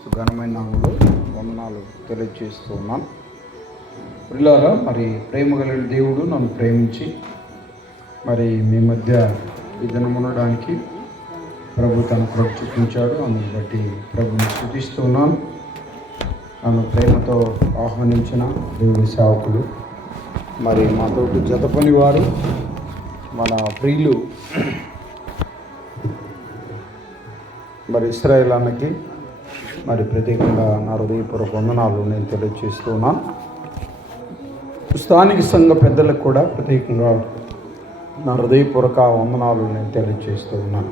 యేసుక్రీస్తు ఘనమైన నామములో వందనాలు తెలియజేస్తూ ఉన్నాను. ప్రియులారా, మరి ప్రేమ కలిగిన దేవుడు నన్ను ప్రేమించి మరి మీ మధ్య ఈ దినం ఉండడానికి ప్రభు తన కృప చూపించాడు. అందుని బట్టి ప్రభుని స్తుతిస్తూ ఉన్నాను. నన్ను ప్రేమతో ఆహ్వానించిన దేవుడి సేవకులు, మరి మాతోటి జత పని వారు, మన ప్రియులు మరి ఇశ్రాయేల్ అన్నకి మరి ప్రత్యేకంగా నా హృదయపూర్వక వందనాలు నేను తెలియజేస్తూ ఉన్నాను. స్థానిక సంఘ పెద్దలకు కూడా ప్రత్యేకంగా నా హృదయపూర్వక వందనాలు నేను తెలియజేస్తూ ఉన్నాను.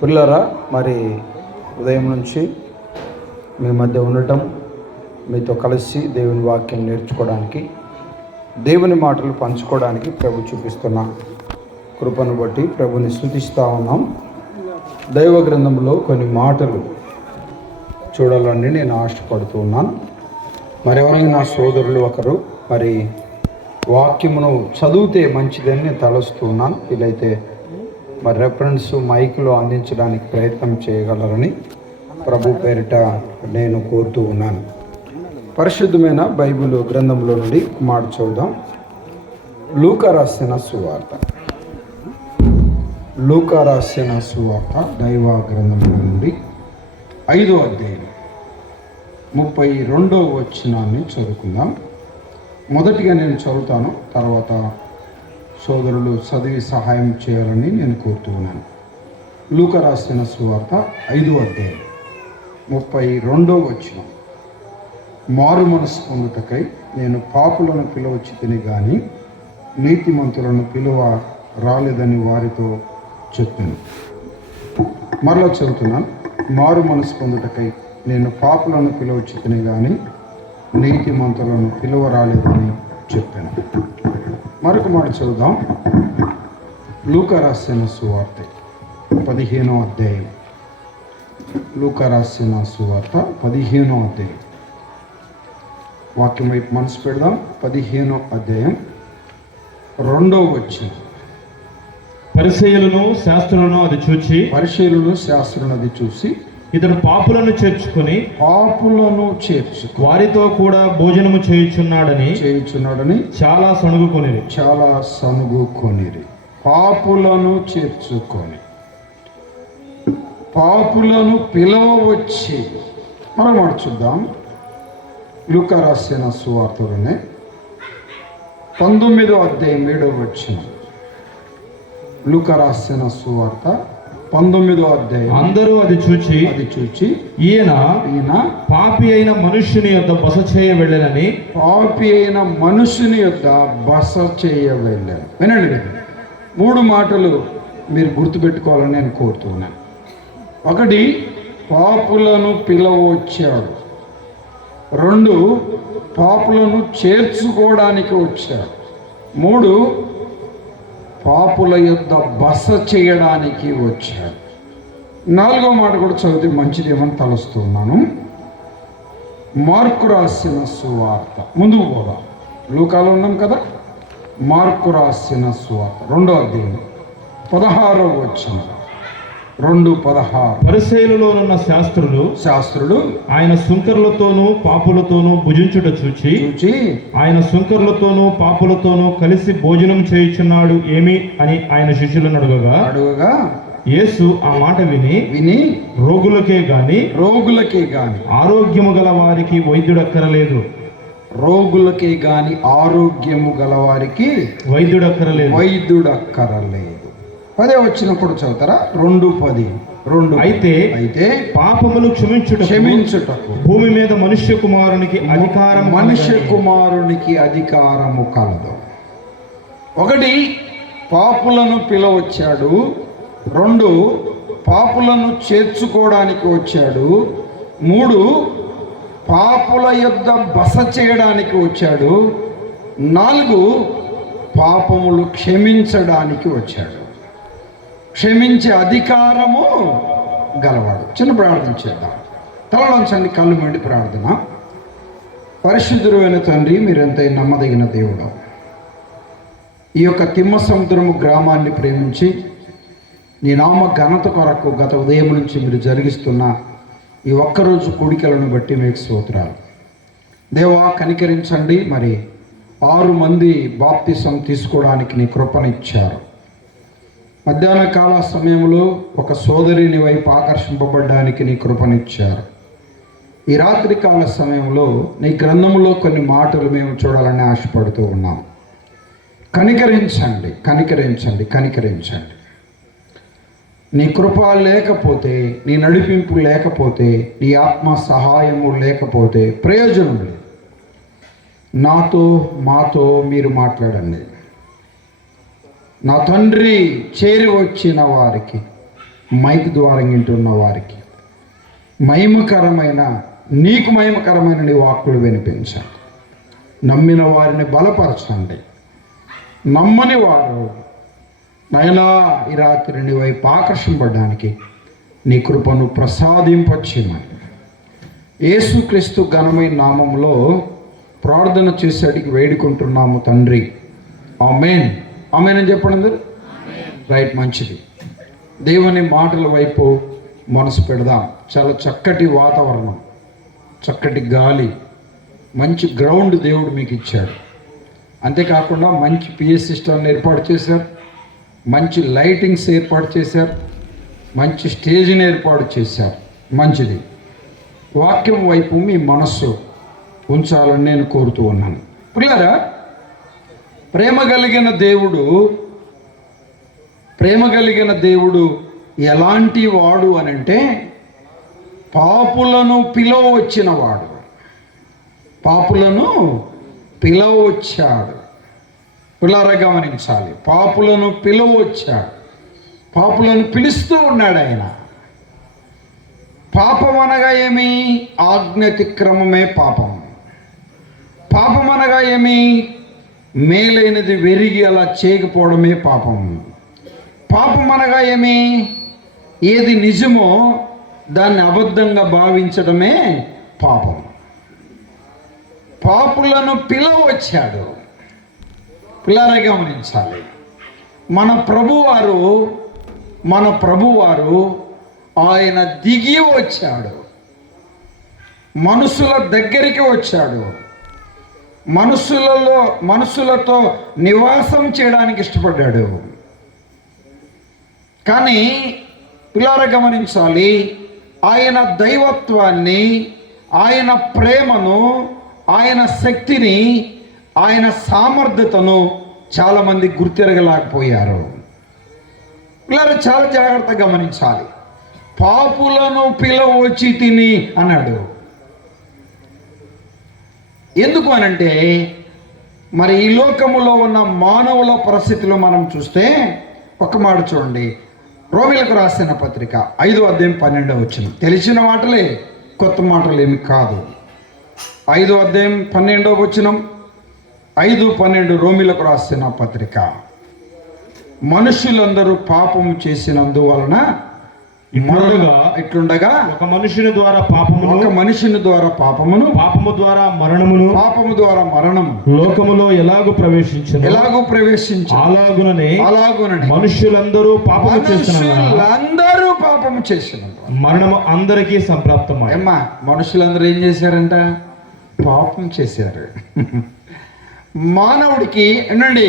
పిల్లరా, మరి ఉదయం నుంచి మీ మధ్య ఉండటం, మీతో కలిసి దేవుని వాక్యం నేర్చుకోవడానికి, దేవుని మాటలు పంచుకోవడానికి ప్రభు చూపిస్తున్న కృపను బట్టి ప్రభుని స్తుతిస్తూ ఉన్నాం. దైవ గ్రంథంలో కొన్ని మాటలు చూడాలని నేను ఆశపడుతూ ఉన్నాను. మరి ఎవరైనా నా సోదరులు ఒకరు మరి వాక్యమును చదివితే మంచిదని నేను తలుస్తూ ఉన్నాను. వీలైతే మరి రెఫరెన్స్ మైక్లో అందించడానికి ప్రయత్నం చేయగలరని ప్రభు పేరిట నేను కోరుతూ ఉన్నాను. పరిశుద్ధమైన బైబిల్ గ్రంథంలో నుండి మాట చూద్దాం. లూకా రాసిన సువార్త, లూకా రాసిన సువార్త దైవ గ్రంథంలో నుండి 5వ అధ్యాయం 32వ వచనాన్ని చదువుకుందాం. మొదటిగా నేను చదువుతాను, తర్వాత సోదరులు చదివి సహాయం చేయాలని నేను కోరుతూ ఉన్నాను. లూకా రాసిన సువార్త 5వ అధ్యాయం 32వ వచనం. మారు మనసు పొందుటకై నేను పాపులను పిలవచ్చి తిని గాని నీతిమంతులను పిలువ రాలేదని వారితో చెప్పాను. మరలా చదువుతున్నాను. మారు మనసు పొందుటకై నేను పాపులను పిలవచ్చి తిని గాని నీతిమంతులను పిలువ రాలేదని చెప్పాను. మరొక మాట చదువుదాం. లూకా రాసిన సువార్త 15వ అధ్యాయం, లూకా రాసిన సువార్త 15వ అధ్యాయం వాక్యం వైపు మనసు పెడదాం. 15వ అధ్యాయం 2వ వచనం. పరిసయ్యులను శాస్త్రులను అది చూచి ఇతడు పాపులను చేర్చుకొని వారితో కూడా భోజనము చేయుచున్నాడని చాలా సణుగుకొనిరి. పాపులను చేర్చుకొని పాపులను పిలవచ్చి. మనం చూద్దాం. లూకా రాసిన సువార్తలోనే 19వ అధ్యాయం 7వ వచనం. లూకా రాసిన సువార్త 19వ అధ్యాయం. అందరూ అది చూచి ఈయన పాపి అయిన మనుష్యుని యొద్ద బస చేయవెళ్ళనని వినండి. 3 మాటలు మీరు గుర్తుపెట్టుకోవాలని నేను కోరుతున్నాను. 1, పాపులను పిలవచ్చాడు. 2, పాపులను చేర్చుకోవడానికి వచ్చాడు. 3, పాపుల యొద్ద బస చేయడానికి వచ్చాడు. 4వ మాట కూడా చదివితే మంచిదేమని తలుస్తున్నాను. మార్కు రాసిన సువార్త, ముందుకు పోదాం. లూకాలో ఉన్నాం కదా. మార్కు రాసిన సువార్త 2వ అధ్యాయం 16వ వచనం. 2:16. పరిసయ్యులలోనున్న శాస్త్రులు ఆయన సుంకర్లతోనూ పాపులతోనూ భుజించుట చూచి ఆయన సుంకర్లతోనూ పాపులతోనూ కలిసి భోజనం చేయుచున్నాడు ఏమి అని ఆయన శిష్యులను అడుగగా యేసు ఆ మాట విని రోగులకే గాని ఆరోగ్యము గల వారికి వైద్యుడక్కరలేదు. రోగులకే గాని ఆరోగ్యము గల వారికి వైద్యుడక్కరలేదు. 10వ వచ్చినప్పుడు చదువుతారా. 2:10. అయితే పాపములు క్షమించుటకు భూమి మీద మనుష్య కుమారునికి అధికారము కలదు. 1, పాపులను పిలవచ్చాడు. 2, పాపులను చేర్చుకోవడానికి వచ్చాడు. 3, పాపుల యొద్ద బస చేయడానికి వచ్చాడు. 4, పాపములు క్షమించడానికి వచ్చాడు. క్షమించే అధికారము గలవాడు. చిన్న ప్రార్థన చేద్దాం. తలలోంచండి, కళ్ళు మూడి ప్రార్థన. పరిశుద్ధుడైన తండ్రి, మీరెంతైనా నమ్మదగిన దేవుడు. ఈ యొక్క తిమ్మసముద్రము గ్రామాన్ని ప్రేమించి నీ నామ ఘనత కొరకు గత ఉదయం నుంచి మీరు జరిగిస్తున్న ఈ ఒక్కరోజు కూడికలను బట్టి మీకు స్తోత్రాలు. దేవా, కనికరించండి. మరి 6 మంది బాప్తిసం తీసుకోవడానికి నీ కృపనిచ్చారు. మధ్యాహ్న కాల సమయంలో ఒక సోదరి నీ వైపు ఆకర్షింపబడ్డానికి నీ కృపనిచ్చారు. ఈ రాత్రి కాల సమయంలో నీ గ్రంథంలో కొన్ని మాటలు మేము చూడాలని ఆశపడుతూ ఉన్నాం. కనికరించండి, కనికరించండి, కనికరించండి. నీ కృప లేకపోతే, నీ నడిపింపు లేకపోతే, నీ ఆత్మ సహాయము లేకపోతే ప్రయోజనం లేదు. నాతో మాతో మీరు మాట్లాడండి. నా తండ్రి చేరి వచ్చిన వారికి, మైక్ ద్వారా వింటున్న వారికి మహిమకరమైన, నీకు మహిమకరమైన నీ వాక్కులు వినిపించండి. నమ్మిన వారిని బలపరచండి. నమ్మని వారు నైనా ఈ రాత్రి నీ వైపు ఆకర్షింపడానికి నీ కృపను ప్రసాదింపచేయమని యేసుక్రీస్తు ఘనమైన నామములో ప్రార్థన చేసేటికి వేడుకుంటున్నాము తండ్రి. ఆమేన్. ఆమేన్ అని చెప్పండి అందరూ. రైట్, మంచిది. దేవుని మాటల వైపు మనసు పెడదాం. చాలా చక్కటి వాతావరణం, చక్కటి గాలి, మంచి గ్రౌండ్ దేవుడు మీకు ఇచ్చాడు. అంతేకాకుండా మంచి పిఏ సిస్టమ్ని ఏర్పాటు చేశారు, మంచి లైటింగ్స్ ఏర్పాటు చేశారు, మంచి స్టేజ్ని ఏర్పాటు చేశారు. మంచిది. వాక్యం వైపు మీ మనస్సు ఉంచాలని నేను కోరుతూ ఉన్నాను. ప్రియులారా, ప్రేమ కలిగిన దేవుడు ఎలాంటి వాడు అని అంటే, పాపులను పిలవచ్చినవాడు. పాపులను పిలవచ్చాడు. పిల్లరా గమనించాలి, పాపులను పిలవచ్చాడు. పాపులను పిలుస్తూ ఉన్నాడు ఆయన. పాపం అనగా ఏమి? ఆజ్ఞాతిక్రమమే పాపం. పాపం అనగా ఏమి? మేలైనది వెరిగి అలా చేయకపోవడమే పాపం. పాపం అనగా ఏమి? ఏది నిజమో దాన్ని అబద్ధంగా భావించడమే పాపం. పాపులను పిలవచ్చాడు. పిల్లరా గమనించాలి, మన ప్రభువారు ఆయన దిగి వచ్చాడు. మనుషుల దగ్గరికి వచ్చాడు. మనుషులతో నివాసం చేయడానికి ఇష్టపడ్డాడు. కానీ పిల్లరా గమనించాలి, ఆయన దైవత్వాన్ని, ఆయన ప్రేమను, ఆయన శక్తిని, ఆయన సామర్థ్యతను చాలామంది గుర్తిరగలేకపోయారు. పిల్లలు చాలా జాగ్రత్తగా గమనించాలి. పాపులను పిలవచ్చి తిని అన్నాడు. ఎందుకు అనంటే, మరి ఈ లోకములో ఉన్న మానవుల పరిస్థితులు మనం చూస్తే, ఒక మాట చూడండి, రోమీయులకు రాసిన పత్రిక 5వ అధ్యాయం 12వ వచనం. తెలిసిన మాటలే, కొత్త మాటలు ఏమి కాదు. 5వ అధ్యాయం 12వ వచనం, 5:12 రోమీయులకు రాసిన పత్రిక. మనుషులందరూ పాపము చేసినందువలన ఇట్లుండగా ఒక మనుషుని ద్వారా పాపమును, పాపము ద్వారా మరణము లోకములో ఎలాగూ ప్రవేశించు అలాగుననే మనుషులందరూ పాపము చేసిన మరణము అందరికీ సంప్రాప్తమై. మనుషులందరూ ఏం చేశారంట? పాపం చేశారు. మానవుడికి వినండి,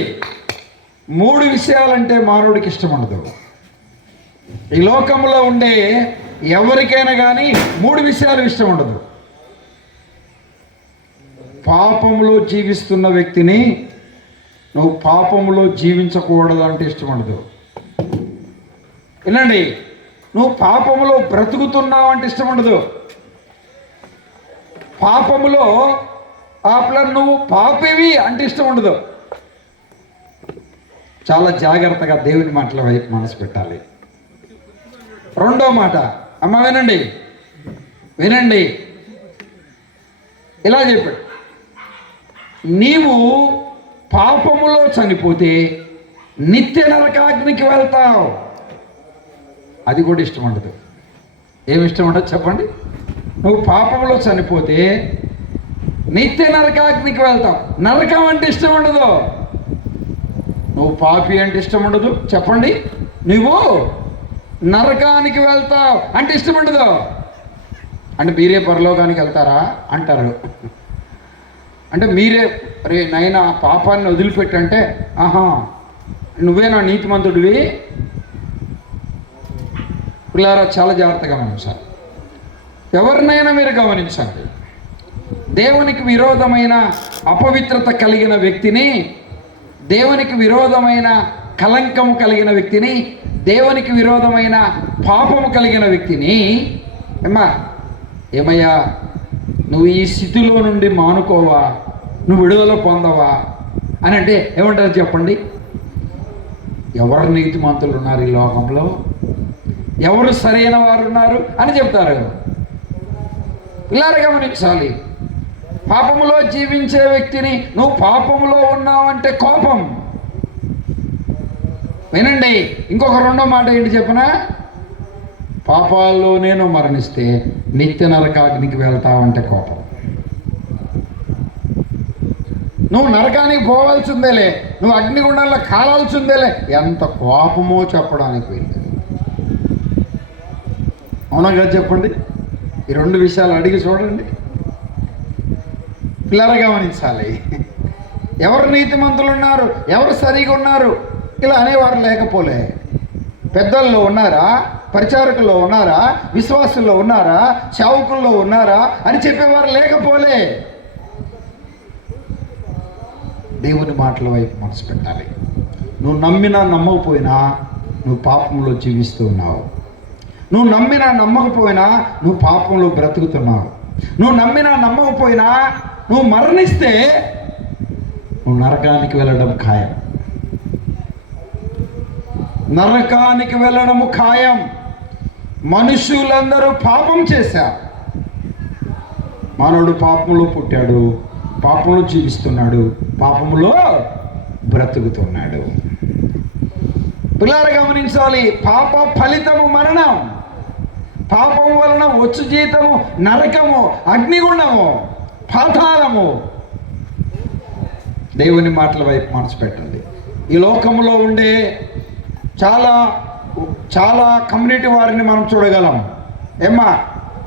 3 విషయాలంటే మానవుడికి ఇష్టం ఉండదు. ఈ లోకంలో ఉండే ఎవరికైనా కానీ 3 విషయాలు ఇష్టం ఉండదు. పాపంలో జీవిస్తున్న వ్యక్తిని నువ్వు పాపంలో జీవించకూడదు అంటే ఇష్టం ఉండదు. వినండి, నువ్వు పాపంలో బ్రతుకుతున్నావు అంటే ఇష్టం ఉండదు. పాపములో నువ్వు పాపివి అంటే ఇష్టం ఉండదు. చాలా జాగ్రత్తగా దేవుని మాటల వైపు మనసు పెట్టాలి. రెండో మాట, అమ్మ వినండి, ఇలా చెప్పాడు, నీవు పాపములో చనిపోతే నిత్య నరకాగ్నికి వెళ్తావు. అది కూడా ఇష్టం ఉండదు. ఏమి ఇష్టం ఉండదు చెప్పండి? నువ్వు పాపంలో చనిపోతే నిత్య నరకాగ్నికి వెళ్తావు. నరకం అంటే ఇష్టం ఉండదు. నువ్వు పాపి అంటే ఇష్టం ఉండదు. చెప్పండి, నువ్వు నరకానికి వెళ్తావు అంటే ఇష్టం ఉండదు. అంటే మీరే పరలోకానికి వెళ్తారా అంటారు. అంటే మీరే రే నాయన ఆ పాపాన్ని వదిలిపెట్టంటే ఆహా నువ్వేనా నీతిమంతుడివి. పిల్లారా చాలా జాగ్రత్తగా గమనించాలి. ఎవరినైనా మీరు గమనించండి, దేవునికి విరోధమైన అపవిత్రత కలిగిన వ్యక్తిని, దేవునికి విరోధమైన కలంకము కలిగిన వ్యక్తిని, దేవునికి విరోధమైన పాపము కలిగిన వ్యక్తిని ఏమయ్యా నువ్వు ఈ స్థితిలో నుండి మానుకోవా, నువ్వు విడుదల పొందవా అని అంటే ఏమంటారు చెప్పండి? ఎవరు నీతిమంతులు ఉన్నారు ఈ లోకంలో, ఎవరు సరైన వారు ఉన్నారు అని చెప్తారు. ఇలా గమనించాలి. పాపములో జీవించే వ్యక్తిని నువ్వు పాపములో ఉన్నావంటే కోపం. వినండి, ఇంకొక రెండో మాట ఏంటి చెప్పనా? పాపాల్లో నేను మరణిస్తే నిత్య నరకాగ్నికి వెళ్తావంటే కోపం. నువ్వు నరకానికి పోవాల్సిందేలే, నువ్వు అగ్నిగుండంలో కాలాల్సిందేలే, ఎంత కోపమో చెప్పడానికి వెళ్ళి. అవునగా చెప్పండి. ఈ రెండు విషయాలు అడిగి చూడండి. పిల్లలు గమనించాలి. ఎవరు నీతిమంతులు ఉన్నారు, ఎవరు సరిగా ఉన్నారు ఇలా అనేవారు లేకపోలే. పెద్దల్లో ఉన్నారా, పరిచారకుల్లో ఉన్నారా, విశ్వాసుల్లో ఉన్నారా, సేవకుల్లో ఉన్నారా అని చెప్పేవారు లేకపోలే. దేవుని మాటల వైపు మనసు పెట్టాలి. నువ్వు నమ్మినా నమ్మకపోయినా నువ్వు పాపంలో జీవిస్తూ ఉన్నావు. నువ్వు నమ్మినా నమ్మకపోయినా నువ్వు పాపంలో బ్రతుకుతున్నావు. నువ్వు నమ్మినా నమ్మకపోయినా నువ్వు మరణిస్తే నువ్వు నరకానికి వెళ్ళడం ఖాయం. నరకానికి వెళ్ళడము ఖాయం. మనుషులందరూ పాపం చేశారు. మానవుడు పాపంలో పుట్టాడు, పాపంలో జీవిస్తున్నాడు, పాపంలో బ్రతుకుతున్నాడు. పిల్లలు గమనించాలి. పాప ఫలితము మరణం. పాపం వలన వచ్చు జీతము నరకము, అగ్నిగుండము, పాతాళము. దేవుని మాటల వైపు మనసు పెట్టండి. ఈ లోకంలో ఉండే చాలా చాలా కమ్యూనిటీ వారిని మనం చూడగలం.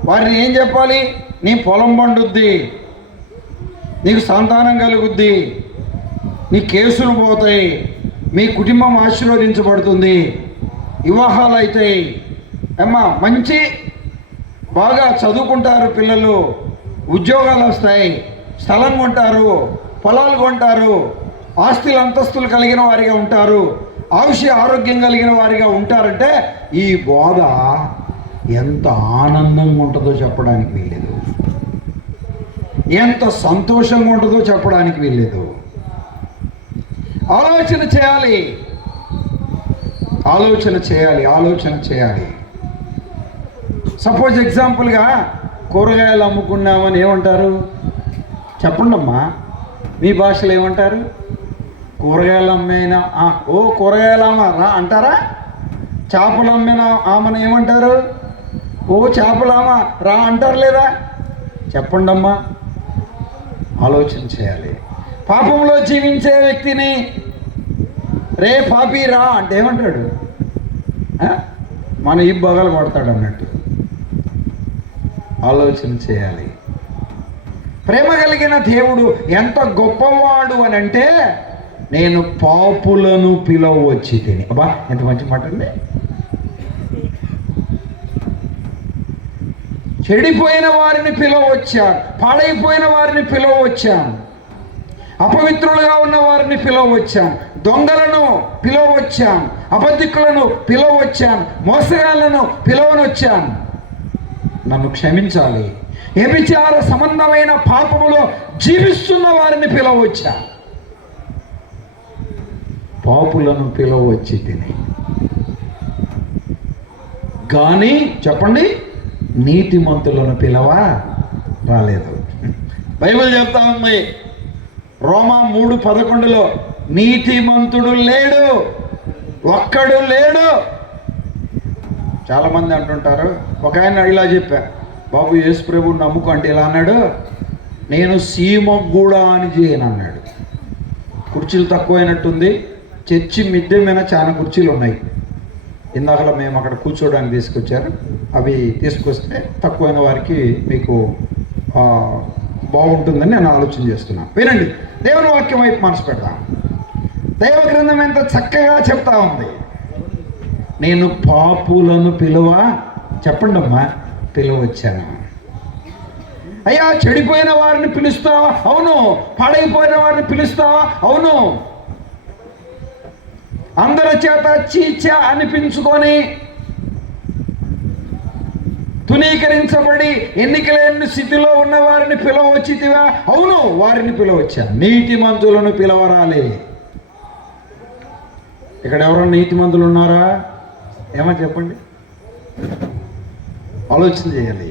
వారిని ఏం చెప్పాలి? నీ పొలం పండుద్ది, నీకు సంతానం కలుగుద్ది, నీ కేసులు పోతాయి, మీ కుటుంబం ఆశీర్వదించబడుతుంది, వివాహాలు అవుతాయి, మంచి బాగా చదువుకుంటారు పిల్లలు, ఉద్యోగాలు వస్తాయి, స్థలం కొంటారు, పొలాలు కొంటారు, ఆస్తులు అంతస్తులు కలిగిన వారిగా ఉంటారు, ఆరోగ్యం కలిగిన వారిగా ఉంటారంటే ఈ బోధ ఎంత ఆనందంగా ఉంటుందో చెప్పడానికి వీల్లేదు, ఎంత సంతోషంగా ఉంటుందో చెప్పడానికి వీల్లేదు. ఆలోచన చేయాలి, ఆలోచన చేయాలి, ఆలోచన చేయాలి. సపోజ్ ఎగ్జాంపుల్గా కూరగాయలు అమ్ముకున్నామని ఏమంటారు చెప్పండి అమ్మా, మీ భాషలో ఏమంటారు? కూరగాయలు అమ్మేనా, ఓ కూరగాయలు అమ్మా అంటారా? చేపలు అమ్మిన ఆమెను ఏమంటారు? ఓ చేపలామా రా అంటారు లేదా? చెప్పండి అమ్మా. ఆలోచన చేయాలి. పాపంలో జీవించే వ్యక్తిని రే పాపి రా అంటే ఏమంటాడు? మన ఈ బగలు కొడతాడు అన్నట్టు. ఆలోచన చేయాలి. ప్రేమ కలిగిన దేవుడు ఎంత గొప్పవాడు అని అంటే, నేను పాపులను పిలవచ్చి తిని. అబ్బా ఎంత మంచి మాట అండి. చెడిపోయిన వారిని పిలవచ్చాను, పాడైపోయిన వారిని పిలవచ్చాను, అపవిత్రులుగా ఉన్న వారిని పిలవచ్చాం, దొంగలను పిలవచ్చాం, అబద్ధికులను పిలవచ్చాం, మోసగాళ్లను పిలవనొచ్చాం. నన్ను క్షమించాలి. వ్యభిచార సంబంధమైన పాపములో జీవిస్తున్న వారిని పిలవచ్చా? పాపులను పిలవచ్చి తిని కానీ చెప్పండి, నీతిమంతులను పిలవా రాలేదు. బైబిల్ చెప్తా ఉంది రోమా 3:11 నీతిమంతుడు లేడు, ఒక్కడు లేడు. చాలామంది అంటుంటారు. ఒక ఆయన ఇలా చెప్పా, బాబు యేసు ప్రభువుని నమ్ముకో అంటే ఇలా అన్నాడు, నేను సీమకు కూడా అని చేయను అన్నాడు. కుర్చీలు తక్కువైనట్టుంది, చర్చి మిద్దె మీద చాలా కుర్చీలు ఉన్నాయి. ఇందాకలా మేము అక్కడ కూర్చోడానికి తీసుకొచ్చారు. అవి తీసుకొస్తే తక్కువైన వారికి మీకు బాగుంటుందని నేను ఆలోచన చేస్తున్నాను. వినండి, దేవుని వాక్యం వైపు మనసు పెడతాం. దైవ గ్రంథం ఎంత చక్కగా చెప్తా ఉంది. నేను పాపులను చెప్పండి అమ్మా, పిలువచ్చాను. అయ్యా, చెడిపోయిన వారిని పిలుస్తావా? అవును. పాడైపోయిన వారిని పిలుస్తావా? అవును. అందరి చేత చీచా అనిపించుకొని తునీకరించబడి ఎన్నికలేని స్థితిలో ఉన్న వారిని పిలవచ్చితివా? అవును, వారిని పిలవచ్చాను. నీతిమంతులను పిలవరాలి. ఇక్కడ ఎవరైనా నీతిమంతులు ఉన్నారా? ఏమో చెప్పండి, ఆలోచన చేయాలి.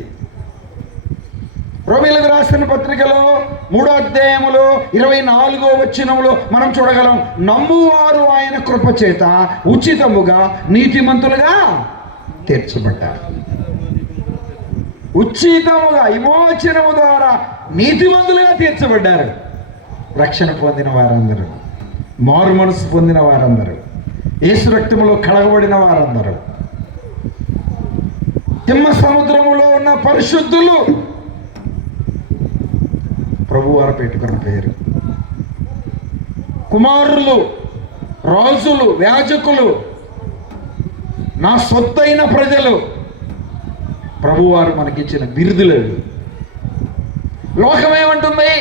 రోమీయులకు రాసిన పత్రికలో 3వ అధ్యాయములో 24వ వచనములో మనం చూడగలం, నమ్మువారు ఆయన కృప చేత ఉచితముగా నీతిమంతులుగా తీర్చబడ్డారు. ఉచితముగా విమోచనము ద్వారా నీతిమంతులుగా తీర్చబడ్డారు. రక్షణ పొందిన వారందరూ, మారు మనసు పొందిన వారందరూ, యేసు రక్తములో కడగబడిన వారందరూ, తిమ్మ సముద్రములో ఉన్న పరిశుద్ధులు, ప్రభువారు పెట్టుకున్న పేరు, కుమారులు, రాజులు, యాజకులు, నా సొత్తైన ప్రజలు, ప్రభువారు మనకిచ్చిన బిరుదులు. లోకం ఏమంటుంది?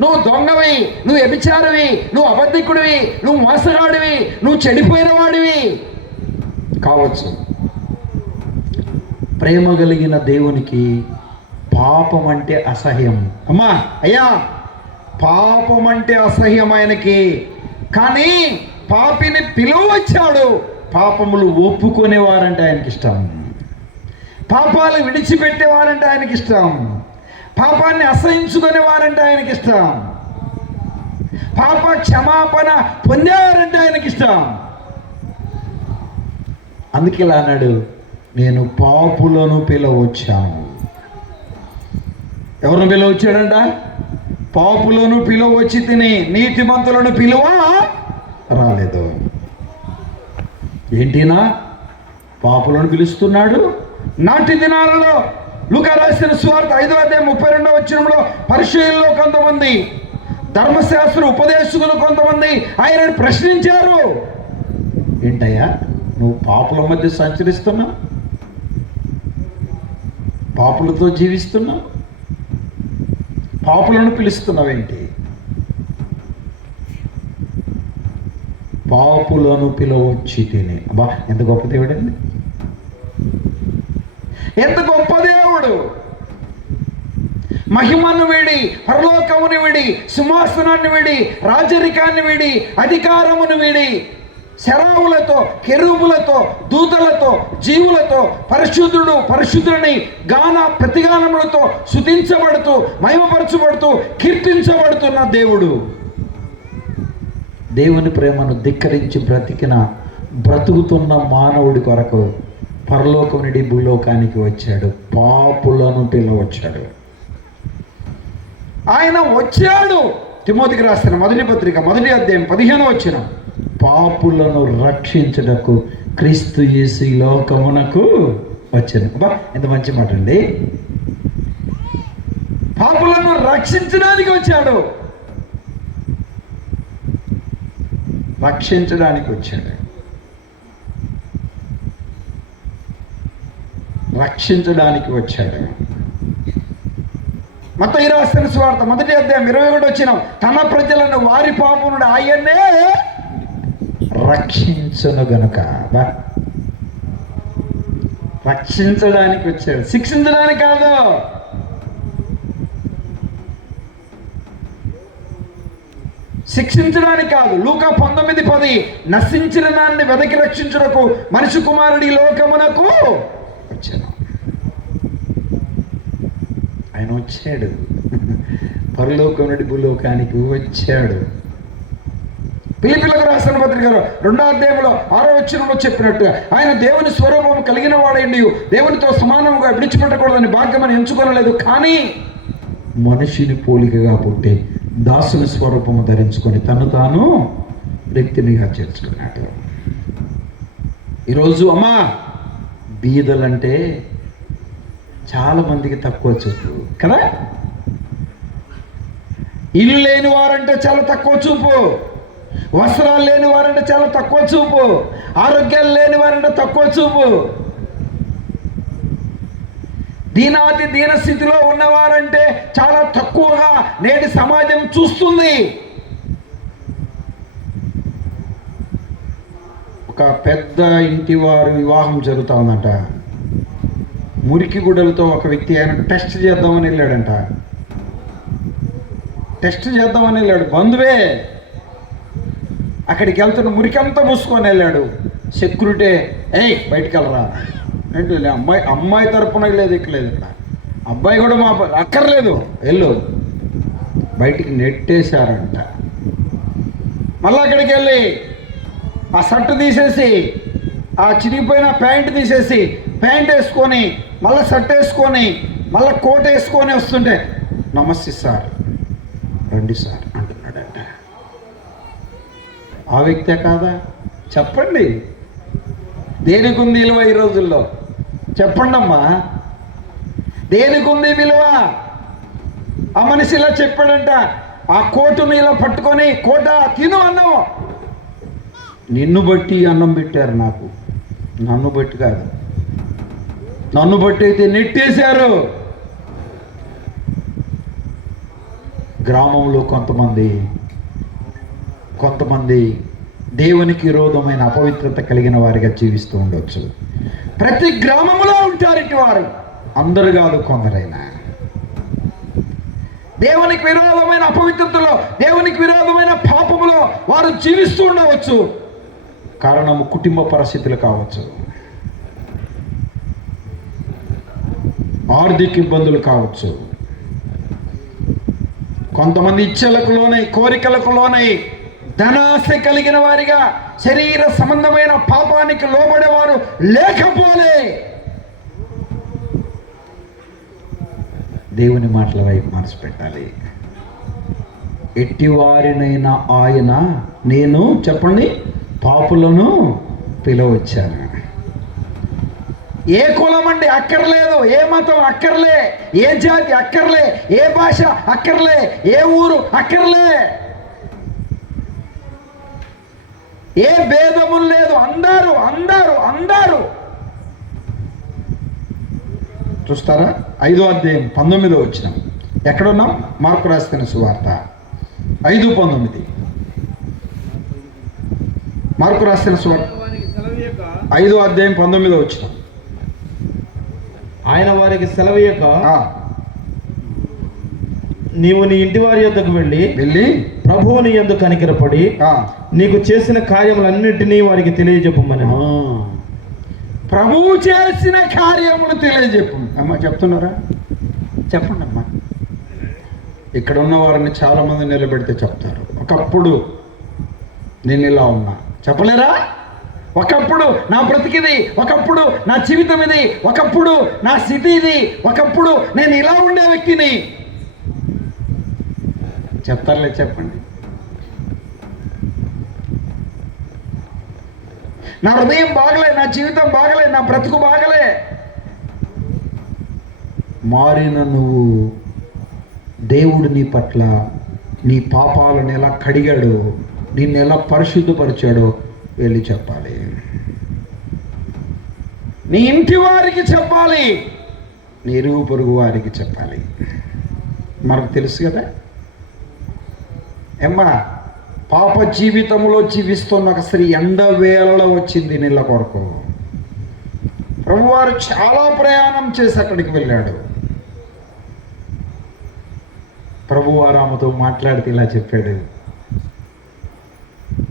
నువ్వు దొంగవి, నువ్వు వ్యభిచారివి, నువ్వు అబద్ధికుడివి, నువ్వు మోసగాడివి, నువ్వు చెడిపోయిన వాడివి కావచ్చు. ప్రేమ కలిగిన దేవునికి పాపం అంటే అసహ్యం. అమ్మా, అయ్యా, పాపం అంటే అసహ్యం ఆయనకి. కానీ పాపిని పిలువచ్చాడు. పాపములు ఒప్పుకునేవారంటే ఆయనకి ఇష్టం. పాపాలు విడిచిపెట్టేవారంటే ఆయనకి ఇష్టం. పాపాన్ని అసహించుకునేవారంటే ఆయనకి ఇష్టం. పాప క్షమాపణ పొందేవారంటే ఆయనకి ఇష్టం. అందుకే ఇలా అన్నాడు, నేను పాపులను పిలవచ్చాను. ఎవరిని పిలవచ్చాడంట? పాపులను పిలవచ్చి తిని, నీతిమంతులను పిలువ రాలేదు. ఏంటినా పాపులను పిలుస్తున్నాడు? నాటి దినాలలో లూకా రాసిన సువార్త 5వ అధ్యాయం 32వ వచనంలో పరిసయ్యుల్లో కొంతమంది, ధర్మశాస్త్ర ఉపదేశకులు కొంతమంది ఆయనను ప్రశ్నించారు. ఏంటయ్యా, నువ్వు పాపుల మధ్య సంచరిస్తున్నావు, పాపులతో జీవిస్తున్నావు, పాపులను పిలుస్తున్నావేంటి? పాపులను పిలవచ్చి తిని. అబ్బా, ఎంత గొప్ప దేవుడండి, ఎంత గొప్ప దేవుడు! మహిమను వీడి, పరలోకమును వీడి, సింహాసనాన్ని వీడి, రాజరికాన్ని వీడి, అధికారమును వీడి, శరావులతో, కెరూబులతో, దూతలతో, జీవులతో పరిశుద్ధుడు పరిశుద్ధుని గాన ప్రతిగానములతో స్తుతించబడుతూ, మహిమపరచబడుతూ, కీర్తించబడుతున్న దేవుడు. దేవుని ప్రేమను ధిక్కరించి బ్రతుకుతున్న మానవుడి కొరకు పరలోకం నుండి భూలోకానికి వచ్చాడు. పాపులను పిలవచ్చాడు. ఆయన వచ్చాడు. తిమోతికి రాసిన 1వ పత్రిక 1వ అధ్యాయం 15వ వచనం, పాపులను రక్షించుటకు క్రీస్తు యేసు ఈ లోకమునకు వచ్చాను. అబ్బా, ఎంత మంచి మాట అండి! పాపులను రక్షించడానికి వచ్చాడు. రక్షించడానికి వచ్చాడు. రక్షించడానికి వచ్చాడు. మత్తయి రాసిన సువార్త 1వ అధ్యాయం 21వ వచనం, తన ప్రజలను వారి పాపం నుండి ఆయన్నే రక్షించును గనుక. రక్షించడానికి వచ్చాడు, శిక్షించడానికి కాదు. శిక్షించడానికి కాదు. లూకా 19:10, నశించిన దాన్ని వెదకి రక్షించుటకు మనిషి కుమారుడి లోకమునకు వచ్చాను. ఆయన వచ్చాడు, పరలోకం నుండి భూలోకానికి వచ్చాడు. ఫిలిప్పీయులకు రాసిన పత్రికలో 2వ అధ్యాయంలో 6వ వచనంలో చెప్పినట్టుగా, ఆయన దేవుని స్వరూపం కలిగిన వాడైండి దేవునితో సమానంగా విడిచిపెట్టకూడదని భాగ్యమని ఎంచుకోనలేదు, కానీ మనిషిని పోలికగా పుట్టి దాసుని స్వరూపము ధరించుకొని తను తాను వ్యక్తినిగా చేర్చుకున్నాడు. ఈరోజు అమ్మా బీదలంటే చాలా మందికి తక్కువ చూపు కదా. ఇల్లు లేని వారంటే చాలా తక్కువ చూపు, వస్త్రాలు లేని వారంటే చాలా తక్కువ చూపు, ఆరోగ్యాలు లేని వారంటే తక్కువ చూపు, దీనాతి దీన స్థితిలో ఉన్నవారంటే చాలా తక్కువగా నేటి సమాజం చూస్తుంది. ఒక పెద్ద ఇంటి వారు వివాహం జరుగుతూ ఉందంట. మురికి గుడ్డలతో ఒక వ్యక్తి ఆయన టెస్ట్ చేద్దామని వెళ్ళాడంట. టెస్ట్ చేద్దామని వెళ్ళాడు, బంధువే. అక్కడికి వెళ్తున్న మురికంతా మూసుకొని వెళ్ళాడు. సెక్యూరిటీ బయటికి వెళ్ళరా అంటే, అమ్మాయి తరపున లేదు, ఇక్కడ లేదు, ఇక్కడ అబ్బాయి కూడా మా అక్కర్లేదు వెళ్ళు, బయటికి నెట్టేశారంట. మళ్ళీ అక్కడికి వెళ్ళి ఆ షర్ట్ తీసేసి, ఆ చిరిగిపోయిన ప్యాంట్ తీసేసి, ప్యాంట్ వేసుకొని మళ్ళీ షర్ట్ వేసుకొని మళ్ళీ కోట్ వేసుకొని వస్తుంటే, నమస్తే సార్, రండి సార్ అంటున్నాడంట. ఆ వ్యక్తే కాదా? చెప్పండి, దేనికి ఉంది విలువ ఈ రోజుల్లో? చెప్పండి అమ్మా, దేనికి ఉంది విలువ? ఆ మనిషి ఇలా చెప్పాడంట, ఆ కోటుని ఇలా పట్టుకొని, కోట తిను అన్నావు. నిన్ను బట్టి అన్నం పెట్టారు నాకు, నన్ను బట్టి కాదు. నన్ను బట్టి అయితే నెట్టేశారు. గ్రామంలో కొంతమంది దేవునికి విరోధమైన అపవిత్రత కలిగిన వారిగా జీవిస్తూ ఉండవచ్చు. ప్రతి గ్రామంలో ఉంటారు ఇటు వారు, అందరు కాదు, కొందరైనా. దేవునికి విరోధమైన అపవిత్రతలో, దేవునికి విరోధమైన పాపములో వారు జీవిస్తూ ఉండవచ్చు. కారణము కుటుంబ పరిస్థితులు కావచ్చు, ఆర్థిక ఇబ్బందులు కావచ్చు, కొంతమంది ఇచ్చలకు లోనై, కోరికలకు లోనై, ధనాశ కలిగిన వారిగా శరీర సంబంధమైన పాపానికి లోబడేవారు లేకపోలే. దేవుని మాటల వైపు మనసు పెట్టాలి. ఎట్టి వారినైనా ఆయన, నేను చెప్పండి, పాపులను పిలవచ్చాను. ఏ కులం అండి అక్కర్లేదు, ఏ మతం అక్కర్లే, ఏ జాతి అక్కర్లే, ఏ భాష అక్కర్లే, ఏ ఊరు అక్కర్లే, ఏ భేదములు లేదు, అందరూ అందరూ అందరూ. చూస్తారా? 5వ అధ్యాయం 19వ వచనం ఎక్కడున్నాం? మార్కు రాసిన సువార్త 5:19. మార్కు రాసిన సువార్త 5వ అధ్యాయం 19వ వచనం. ఆయన వారికి సెలవీయక, నీవు నీ ఇంటి వారి యొద్దకు వెళ్ళి ప్రభువు నీ యందు కనికరపడి నీకు చేసిన కార్యములన్నింటినీ వారికి తెలియజెప్పమని. ప్రభువు చేసిన కార్యములు తెలియజెప్పు. అమ్మా చెప్తున్నారా? చెప్పండి అమ్మా. ఇక్కడ ఉన్న వారిని చాలా మంది నిలబెడితే చెప్తారు, ఒకప్పుడు నేను ఇలా ఉన్నా. చెప్పలేరా? ఒకప్పుడు నా బ్రతికిది, ఒకప్పుడు నా జీవితం ఇది, ఒకప్పుడు నా స్థితి ఇది, ఒకప్పుడు నేను ఇలా ఉండే వ్యక్తిని. చెప్తారులే, చెప్పండి. నా హృదయం బాగలే, నా జీవితం బాగలే, నా బ్రతుకు బాగలే. మారిన నువ్వు, దేవుడు నీ పట్ల నీ పాపాలను ఎలా కడిగాడో, నిన్ను ఎలా పరిశుద్ధపరిచాడో వెళ్ళి చెప్పాలి. నీ ఇంటి వారికి చెప్పాలి, నీ ఇరుగు పొరుగు వారికి చెప్పాలి. మనకు తెలుసు కదా ఏమ్మా, పాప జీవితంలో జీవిస్తున్న ఒక స్త్రీ ఎండవేళలో వచ్చింది నీళ్ళ కొరకు. ప్రభువారు చాలా ప్రయాణం చేసి అక్కడికి వెళ్ళాడు. ప్రభువారు ఆమెతో మాట్లాడితే ఇలా చెప్పాడు,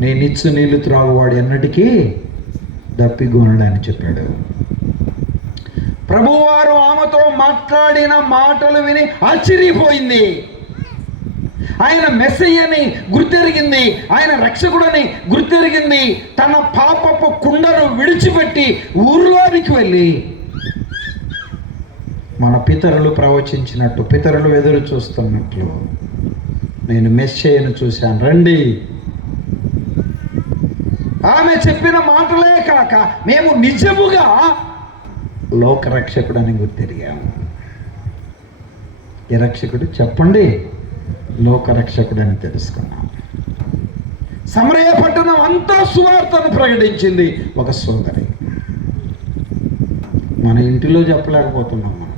నేనిచ్చు నీళ్లు త్రాగువాడు ఎన్నటికీ దప్పిగొనడని చెప్పాడు. ప్రభువారు ఆమెతో మాట్లాడిన మాటలు విని ఆశ్చర్యపోయింది. ఆయన మెస్సయ్యని గుర్తెరిగింది, ఆయన రక్షకుడని గుర్తెరిగింది. తన పాపపు కుండను విడిచిపెట్టి ఊర్లోనికి వెళ్ళి, మన పితరులు ప్రవచించినట్టు, పితరులు ఎదురు చూస్తున్నట్లు, నేను మెస్సయ్యను చూశాను, రండి. ఆమె చెప్పిన మాటలే కాక మేము నిజముగా లోకరక్షకుడు అని గుర్తిరిగాము. ఏ రక్షకుడు చెప్పండి? లోకరక్షకుడు అని తెలుసుకున్నాము. సమరయ పట్టణం అంతా సువార్తను ప్రకటించింది ఒక సోదరి. మన ఇంటిలో చెప్పలేకపోతున్నాం మనం.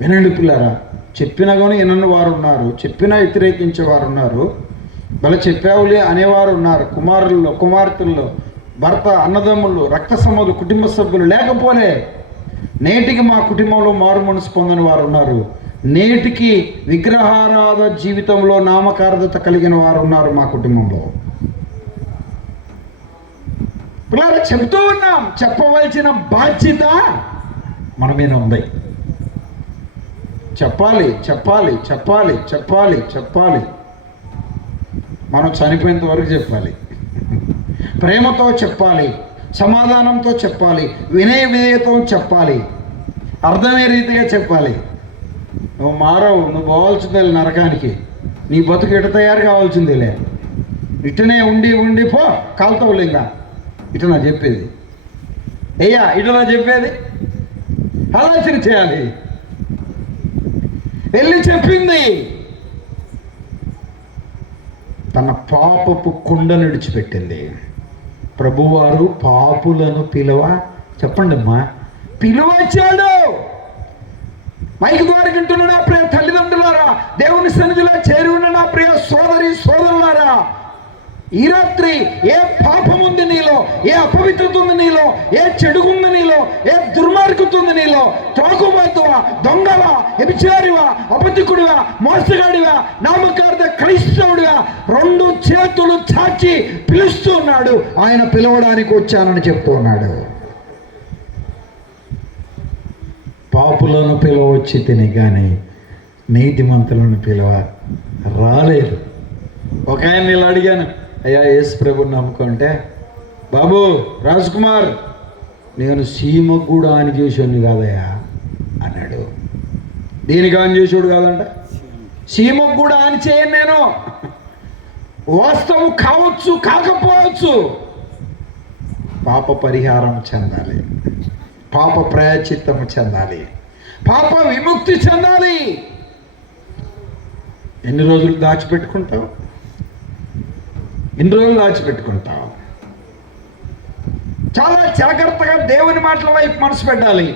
వినండి పిల్లారా, చెప్పినా కానీ వినని వారు ఉన్నారు, చెప్పినా వ్యతిరేకించే వారు ఉన్నారు, భలే చెప్పావులే అనేవారు ఉన్నారు. కుమారుల్లో కుమార్తెల్లో భర్త, అన్నదమ్ములు, రక్త సంబంధులు, కుటుంబ సభ్యులు లేకపోలే. నేటికి మా కుటుంబంలో మారు మనసు పొందని వారు ఉన్నారు. నేటికి విగ్రహారాధ జీవితంలో నామకార్థత కలిగిన వారు ఉన్నారు మా కుటుంబంలో. పిల్లలు చెబుతూ ఉన్నాం, చెప్పవలసిన బాధ్యత మన మీద ఉంది. చెప్పాలి చెప్పాలి చెప్పాలి చెప్పాలి చెప్పాలి. మనం చనిపోయేంత వరకు చెప్పాలి, ప్రేమతో చెప్పాలి, సమాధానంతో చెప్పాలి, వినయ విధేయతో చెప్పాలి, అర్థమయ్యే రీతిగా చెప్పాలి. నువ్వు మారవు, నువ్వు పోవాల్సిందే నరకానికి, నీ బతుకు ఇట తయారు కావాల్సిందేలే, ఇటనే ఉండి ఉండి పో కాలుతావులే, ఇంకా ఇటనా చెప్పేది, అయ్యా ఇటనా చెప్పేది, ఆలోచన చేయాలి. వెళ్ళి చెప్పింది, తన పాపపు కుండ విడిచిపెట్టింది. ప్రభువారు పాపులను చెప్పండి అమ్మా, పిలువచ్చాడు. మైకు ద్వారా వింటున్న నా ప్రియ తల్లిదండ్రులారా, దేవుని సన్నిధిలో చేరి ఉన్న నా ప్రియ సోదరి సోదరులారా, ఈ రాత్రి ఏ పాపం ఉంది నీలో, ఏ అపవిత్రత ఉంది నీలో, ఏ చెడుగుంది నీలో, ఏ దుర్మార్గత ఉంది నీలో, త్రాగుబోతువా, దొంగవా, వ్యభిచారివా, అబద్ధికుడివా, మోసగాడివా, నామకార్థ క్రైస్తవుడివా, రెండు చేతులు చాచి పిలుస్తూ ఉన్నాడు. ఆయన పిలవడానికి వచ్చానని చెప్తూ ఉన్నాడు. పాపులను పిలవచ్చి తిని కానీ నీతిమంతులను పిలవ రాలేదు. ఒక ఆయన ఇలా అడిగాను, అయ్యా యేసు ప్రభుని నమ్ముకుంటే, బాబు రాజ్ కుమార్ నేను సీమకు కూడా ఆని చేసేవాడిని కాదయ్యా అన్నాడు. దీనికి ఆన్ చేసేవాడు కాదంట, సీమకు కూడా ఆని చేయను నేను. వాస్తవం కావచ్చు కాకపోవచ్చు, పాప పరిహారం చెందాలి, పాప ప్రాయశ్చిత్తము చెందాలి, పాప విముక్తి చెందాలి. ఎన్ని రోజులు దాచిపెట్టుకుంటావు? ఎన్ని రోజులు దాచిపెట్టుకుంటావు? చాలా జాగ్రత్తగా దేవుని మాటల వైపు మనసు పెట్టాలి.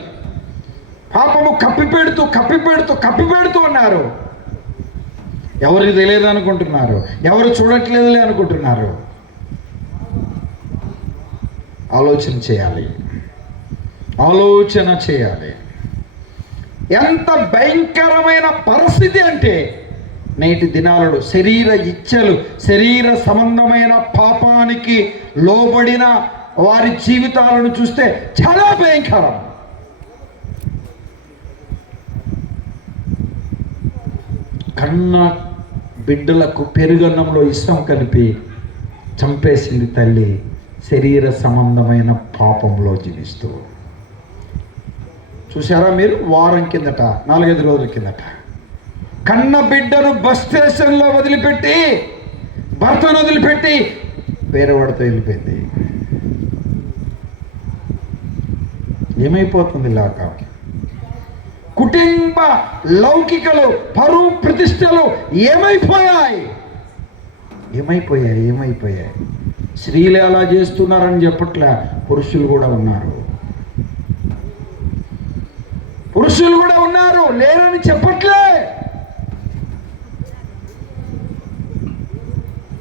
పాపము కప్పిపెడుతూ కప్పిపెడుతూ కప్పిపెడుతూ ఉన్నారు. ఎవరికి తెలియదు అనుకుంటున్నారు, ఎవరు చూడట్లేదులే అనుకుంటున్నారు. ఆలోచన చేయాలి, ఆలోచన చేయాలి. ఎంత భయంకరమైన పరిస్థితి అంటే, నేటి దినాలలో శరీర ఇచ్ఛలు, శరీర సంబంధమైన పాపానికి లోబడిన వారి జీవితాలను చూస్తే చాలా భయంకరం. కన్న బిడ్డలకు పెరుగన్నంలో ఇష్టం కలిపి చంపేసింది తల్లి, శరీర సంబంధమైన పాపంలో జీవిస్తూ. చూసారా మీరు? వారం కిందట, 4-5 రోజుల కిందట కన్న బిడ్డను బస్ స్టేషన్లో వదిలిపెట్టి, భర్తను వదిలిపెట్టి వేరే వాడితో వెళ్ళిపోయింది. ఏమైపోతుంది లోకం? కుటుంబ లౌకికలు, పరువు ప్రతిష్టలు ఏమైపోయాయి? ఏమైపోయాయి? ఏమైపోయాయి? స్త్రీలు ఎలా చేస్తున్నారని చెప్పట్లే, పురుషులు కూడా ఉన్నారు, పురుషులు కూడా ఉన్నారు, లేరని చెప్పట్లే.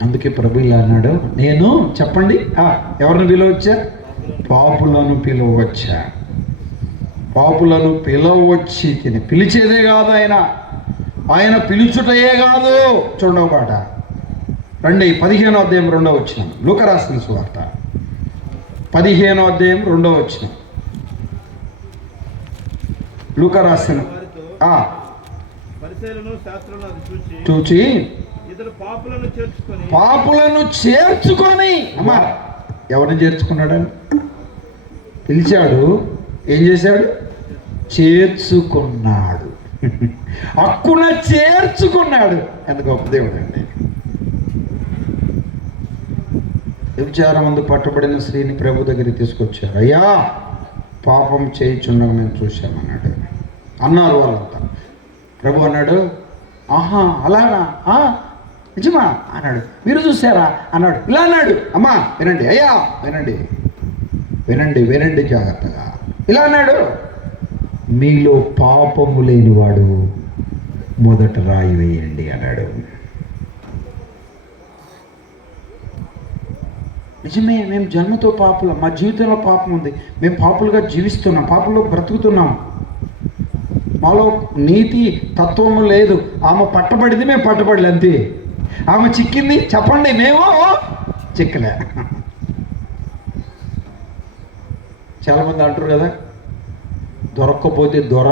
అందుకే ప్రభు ఇలా అన్నాడు, నేను చెప్పండి ఎవరిని పిలవచ్చా? పాపులను పిలవచ్చా. పాపులను పిలవచ్చి తిని, పిలిచేదే కాదు ఆయన, ఆయన పిలుచుటయే కాదు. చూడవ పాట రండి, 15వ అధ్యాయం 2వ వచనం, లూకా రాసిన సువార్త 15వ అధ్యాయం 2వ వచనం. లూకా రాసిన చూచి పాపులను చేర్చుకొని, అమ్మా ఎవరిని చేర్చుకున్నాడని? పిలిచాడు, ఏం చేశాడు? చేర్చుకున్నాడు. హక్కున చేర్చుకున్నాడు. ఎంత గొప్ప దేవుడు అండి. వ్యభిచారం ముందు పట్టబడిన స్త్రీని ప్రభు దగ్గరికి తీసుకొచ్చారు. అయ్యా, పాపం చేయించుండగా మేము చూసామన్నాడు. అన్నారు వాళ్ళంతా. ప్రభు అన్నాడు, ఆహా అలానా, నిజమా అన్నాడు. మీరు చూసారా అన్నాడు. ఇలా అన్నాడు. అమ్మా వినండి, అయ్యా వినండి, వినండి వినండి జాగ్రత్తగా. ఇలా అన్నాడు, మీలో పాపము లేనివాడు మొదట రాయి వేయండి అన్నాడు. నిజమే, మేము జన్మతో పాపులం, మా జీవితంలో పాపం ఉంది, మేము పాపులుగా జీవిస్తున్నాం, పాపంలో బ్రతుకుతున్నాం, మాలో నీతి తత్వము లేదు. ఆమె పట్టబడింది, మేము పట్టబడలే, అంతే. ఆమె చిక్కింది, చెప్పండి, మేము చిక్కలే. చాలామంది అంటారు కదా, దొరక్కపోతే దొర,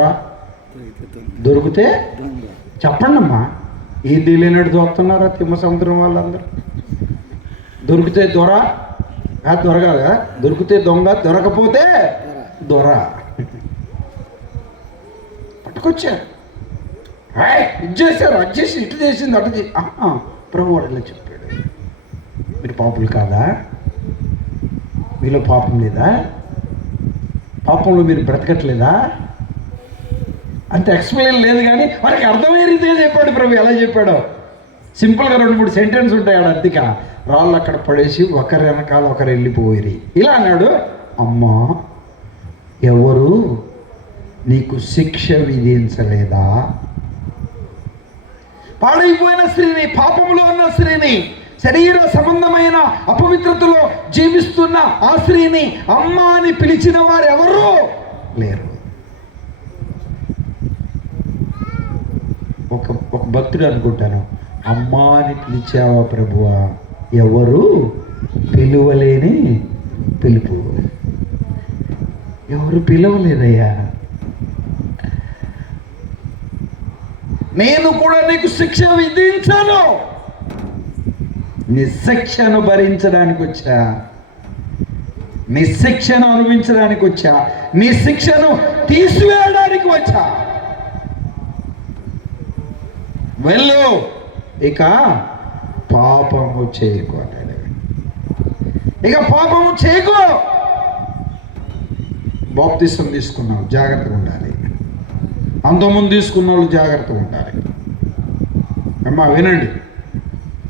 దొరికితే చెప్పండి అమ్మా. ఏం తెలియనట్టు దొరుకుతున్నారా తిమ్మ సముద్రం వాళ్ళందరూ. దొరికితే దొర, దొర కాదా, దొరికితే దొంగ, దొరకపోతే దొర. పట్టుకొచ్చారు, ఇది చేశారు, అది చేసి ఇటు చేసింది, అటు చేసి. ప్రభు వాడు ఇలా చెప్పాడు, మీరు పాపులు కాదా, మీలో పాపం లేదా, పాపంలో మీరు బ్రతకట్లేదా, అంత ఎక్స్ప్లెయిన్ లేదు. కానీ వారికి అర్థమయ్యే రీతిగా చెప్పాడు ప్రభు. ఎలా చెప్పాడో సింపుల్గా 2-3 సెంటెన్స్ ఉంటాయి ఆడ. అంతిక రాళ్ళు అక్కడ పడేసి ఒకరి వెనకాల ఒకరు వెళ్ళిపోయి ఇలా అన్నాడు, అమ్మా ఎవరు నీకు శిక్ష విధించలేదా? పాడైపోయిన స్త్రీని, పాపములో ఉన్న స్త్రీని, శరీర సంబంధమైన అపవిత్రతలో జీవిస్తున్న ఆ స్త్రీని అమ్మ అని పిలిచిన వారు ఎవరు లేరు. ఒక భక్తుడు అనుకుంటాను, అమ్మా అని పిలిచావా ప్రభువా, ఎవరు పిలువలేని పిలుపు. ఎవరు పిలవలేదయ్యా, నేను కూడా నీకు శిక్ష విధించాను, నీ శిక్షను భరించడానికి వచ్చా, నీ శిక్షను అనుభవించడానికి వచ్చా, నీ శిక్షను తీసివేయడానికి వచ్చా. వెళ్ళు, ఇక పాపము చేయకు అన్నాడు. ఇక పాపము చేయకు. బాప్తిసం తీసుకున్నావు, జాగ్రత్తగా ఉండాలి. అంతకుముందు తీసుకున్న వాళ్ళు జాగ్రత్తగా ఉండాలి. అమ్మా వినండి,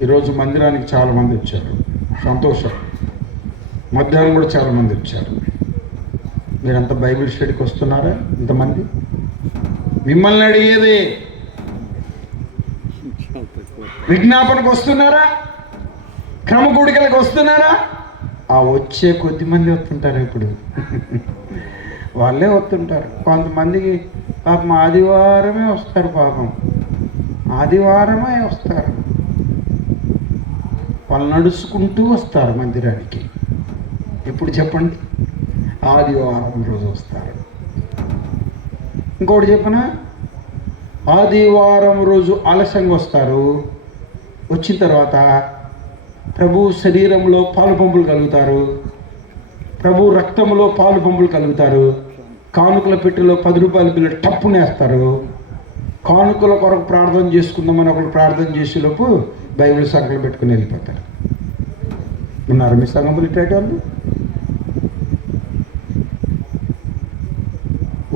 ఈరోజు మందిరానికి చాలామంది వచ్చారు, సంతోషం. మధ్యాహ్నం కూడా చాలామంది వచ్చారు. మీరంతా బైబిల్ స్టడీకి వస్తున్నారా? ఇంతమంది మిమ్మల్ని అడిగేది, విజ్ఞాపనకు వస్తున్నారా? క్రమకూడికలకు వస్తున్నారా? ఆ వచ్చే కొద్ది మంది వస్తుంటారు. ఇప్పుడు వాళ్ళే వస్తుంటారు. కొంతమందికి పాపం ఆదివారమే వస్తారు, పాపం ఆదివారమే వస్తారు. వాళ్ళు నడుచుకుంటూ వస్తారు మందిరానికి. ఎప్పుడు చెప్పండి? ఆదివారం రోజు వస్తారు. ఇంకోటి చెప్పనా, ఆదివారం రోజు ఆలస్యంగా వస్తారు. వచ్చిన తర్వాత ప్రభు శరీరంలో పాలు పంపులు కలుగుతారు, ప్రభు రక్తంలో పాలు పంపులు కలుగుతారు. కానుకల పెట్టెలో 10 రూపాయల బిల్లు టప్పునేస్తారు. కానుకల కొరకు ప్రార్థన చేసుకుందామని ఒకరు ప్రార్థన చేసేలోపు బైబిల్ సంఖ్యలు పెట్టుకుని వెళ్ళిపోతారు. ఉన్నారు మీ సంఘములు ఇట్లాంటి వాళ్ళు?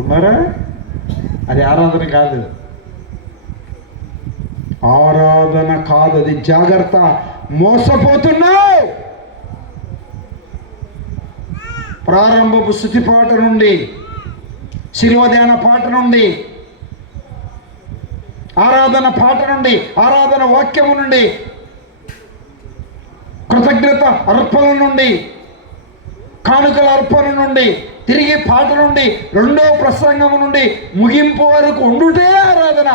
ఉన్నారా? అది ఆరాధన కాదు, ఆరాధన కాదు, అది జాగ్రత్త. మోసపోతున్నావు. ప్రారంభపు స్తుతి పాట నుండి, శిలువ ధ్యాన పాట నుండి, ఆరాధన పాట నుండి, ఆరాధన వాక్యము నుండి, కృతజ్ఞత అర్పణ నుండి, కానుకల అర్పణ నుండి, తిరిగి పాట నుండి, రెండో ప్రసంగము నుండి ముగింపు వరకు ఉండుటే ఆరాధన.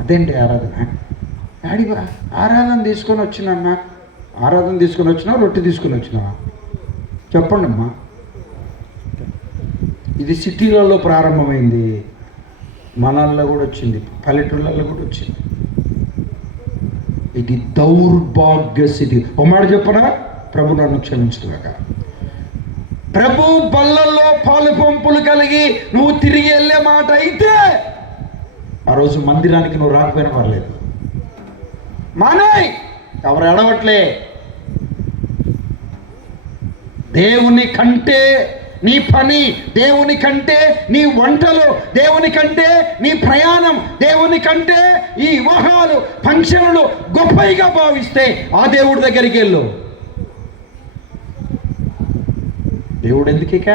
అదేంటి ఆరాధన? డాడీ ఆరాధన తీసుకొని వచ్చినన్నా, ఆరాధన తీసుకొని వచ్చినావా, రొట్టె తీసుకొని వచ్చినావా? చెప్పండి అమ్మా. ఇది సిటీలలో ప్రారంభమైంది, మనల్లో కూడా వచ్చింది, పల్లెటూళ్ళల్లో కూడా వచ్చింది. ఇది దౌర్భాగ్య స్థితి. ఒక మాట చెప్పనా, ప్రభు నన్ను క్షమించుగాక. ప్రభు బల్లల్లో పాలు పంపులు కలిగి నువ్వు తిరిగి వెళ్ళే మాట అయితే ఆ రోజు మందిరానికి నువ్వు రాకపోయినా పర్లేదు. మానే, ఎవరు ఎడవట్లే, దేవుని కంటే నీ పని, దేవుని కంటే నీ వంటలు, దేవుని కంటే నీ ప్రయాణం, దేవుని కంటే ఈ వివాహాలు ఫంక్షన్లు గొప్పగా భావిస్తే ఆ దేవుడి దగ్గరికి వెళ్ళు. దేవుడు ఎందుకిక?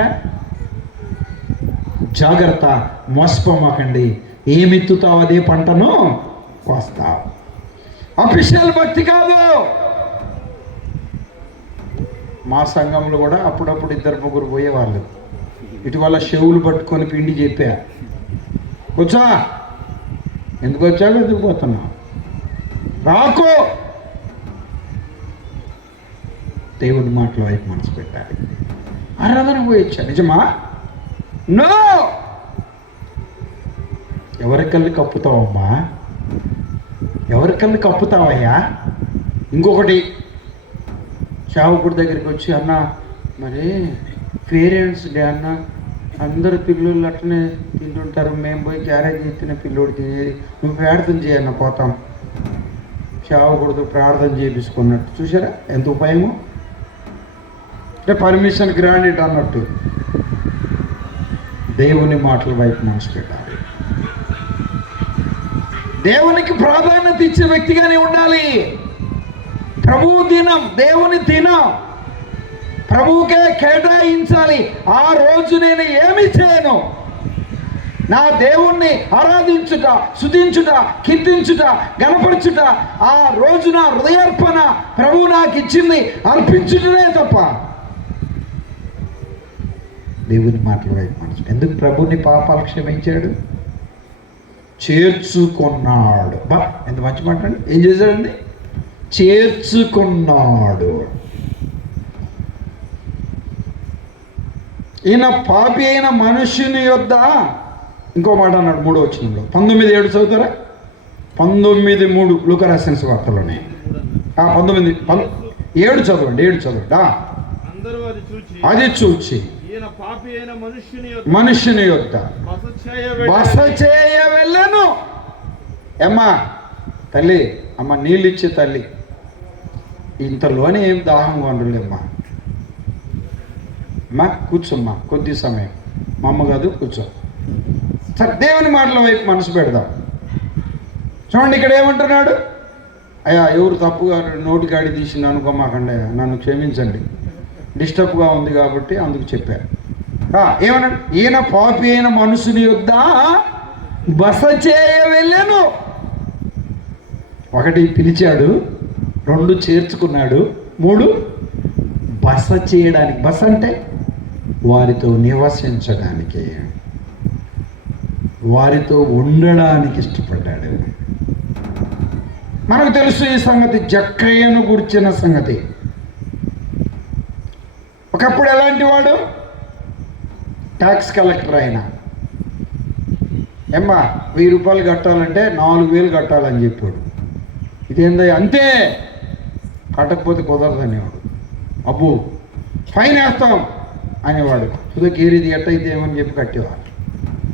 జాగ్రత్త, మోసపోమాకండి. ఏమిత్తుతావు అదే పంటను కోస్తావు. అఫీషియల్ భక్తి కాదు. మా సంఘంలో కూడా అప్పుడప్పుడు 2-3 పోయేవాళ్ళు. ఇటీవల చెవులు పట్టుకొని పిండి చెప్పా, కూర్చో, ఎందుకు వచ్చావు, ఎందుకు పోతున్నావు, రాకో. దేవుడి మాటల వైపు మనసు పెట్టాలి. ఆరాధన పోయొచ్చా? నిజమా? నో. ఎవరి కళ్ళు కప్పుతావమ్మా? ఎవరి కళ్ళు కప్పుతావయ్యా? ఇంకొకటి, చావుకుడి దగ్గరికి వచ్చి, అన్న మరి పేరెంట్స్ డే అన్న, అందరు పిల్లలు అట్లనే తింటుంటారు, మేము పోయి క్యారేజ్ ఎత్తిన పిల్లోడు తినేది, నువ్వు ప్రార్థన చేయన్న, పోతాం. చావుకుడితో ప్రార్థన చేయించుకున్నట్టు చూసారా ఎంత ఉపాయము? అంటే పర్మిషన్ గ్రాండెడ్ అన్నట్టు. దేవుని మాటల వైపు మనసు పెట్టాలి. దేవునికి ప్రాధాన్యత ఇచ్చే వ్యక్తిగానే ఉండాలి. ప్రభువు దినం, దేవుని దినం ప్రభువుకే కేటాయించాలి. ఆ రోజు నేను ఏమి చేయను, నా దేవుణ్ణి ఆరాధించుట, స్తుతించుట, కీర్తించుట, గణపరచుట, ఆ రోజు నా హృదయార్పణ ప్రభువు నాకు ఇచ్చింది అర్పించుటనే తప్ప. దేవుని మాటల వైపు మనసు. ఎందుకు ప్రభుని పాపాలు క్షమించాడు? చేర్చుకున్నాడు. బా, ఎంత మంచి మాట అండి. ఏం చేశాడండి? చేర్చుకున్నాడు. ఈయన పాపి అయిన మనుష్యుని యొద్ద, ఇంకో మాట అన్నాడు 3వ వచనంలో, 19:7 చదువుతారా? 19:3 లూకా రాసిన సువార్తలోనే. 19:7 చదవండి. 7 చదవండి. అది చూచి మనుష్యుని యొద్ద బస చేయ వెళ్ళను. అమ్మా తల్లి, అమ్మ నీళ్ళు ఇచ్చే తల్లి, ఇంతలోనే ఏం దాహంగా ఉండలేమ్మా. అమ్మా కూర్చోమ్మా, కొద్ది సమయం. మా అమ్మ కాదు, కూర్చో. సరే, దేవుని మాటల వైపు మనసు పెడదాం. చూడండి, ఇక్కడ ఏమంటున్నాడు? అయ్యా, ఎవరు తప్పుగా నోటికాడి తీసింది అనుకోమాకండి, నన్ను క్షమించండి, డిస్టర్బ్గా ఉంది కాబట్టి అందుకు చెప్పారు. ఏమన్నాడు? ఈయన పాపి అయిన మనుషుని యొద్ద బస చేయ వెళ్ళాను. 1 పిలిచాడు, 2 చేర్చుకున్నాడు, 3 బస చేయడానికి. బస అంటే వారితో నివసించడానికి, వారితో ఉండడానికి ఇష్టపడ్డాడు. మనకు తెలుసు ఈ సంగతి, జక్కయ్యను గురించిన సంగతి. ఒకప్పుడు ఎలాంటి వాడు? ట్యాక్స్ కలెక్టర్ అయినా. ఏమ్మా 1000 రూపాయలు కట్టాలంటే 4000 కట్టాలని చెప్పాడు. ఇదేందా? అంతే, కట్టకపోతే కుదరదు అనేవాడు. అబ్బో ఫైన్ వేస్తాం అనేవాడు. సుధకి ఏరిది ఎట్టయితే ఏమని చెప్పి కట్టేవాడు.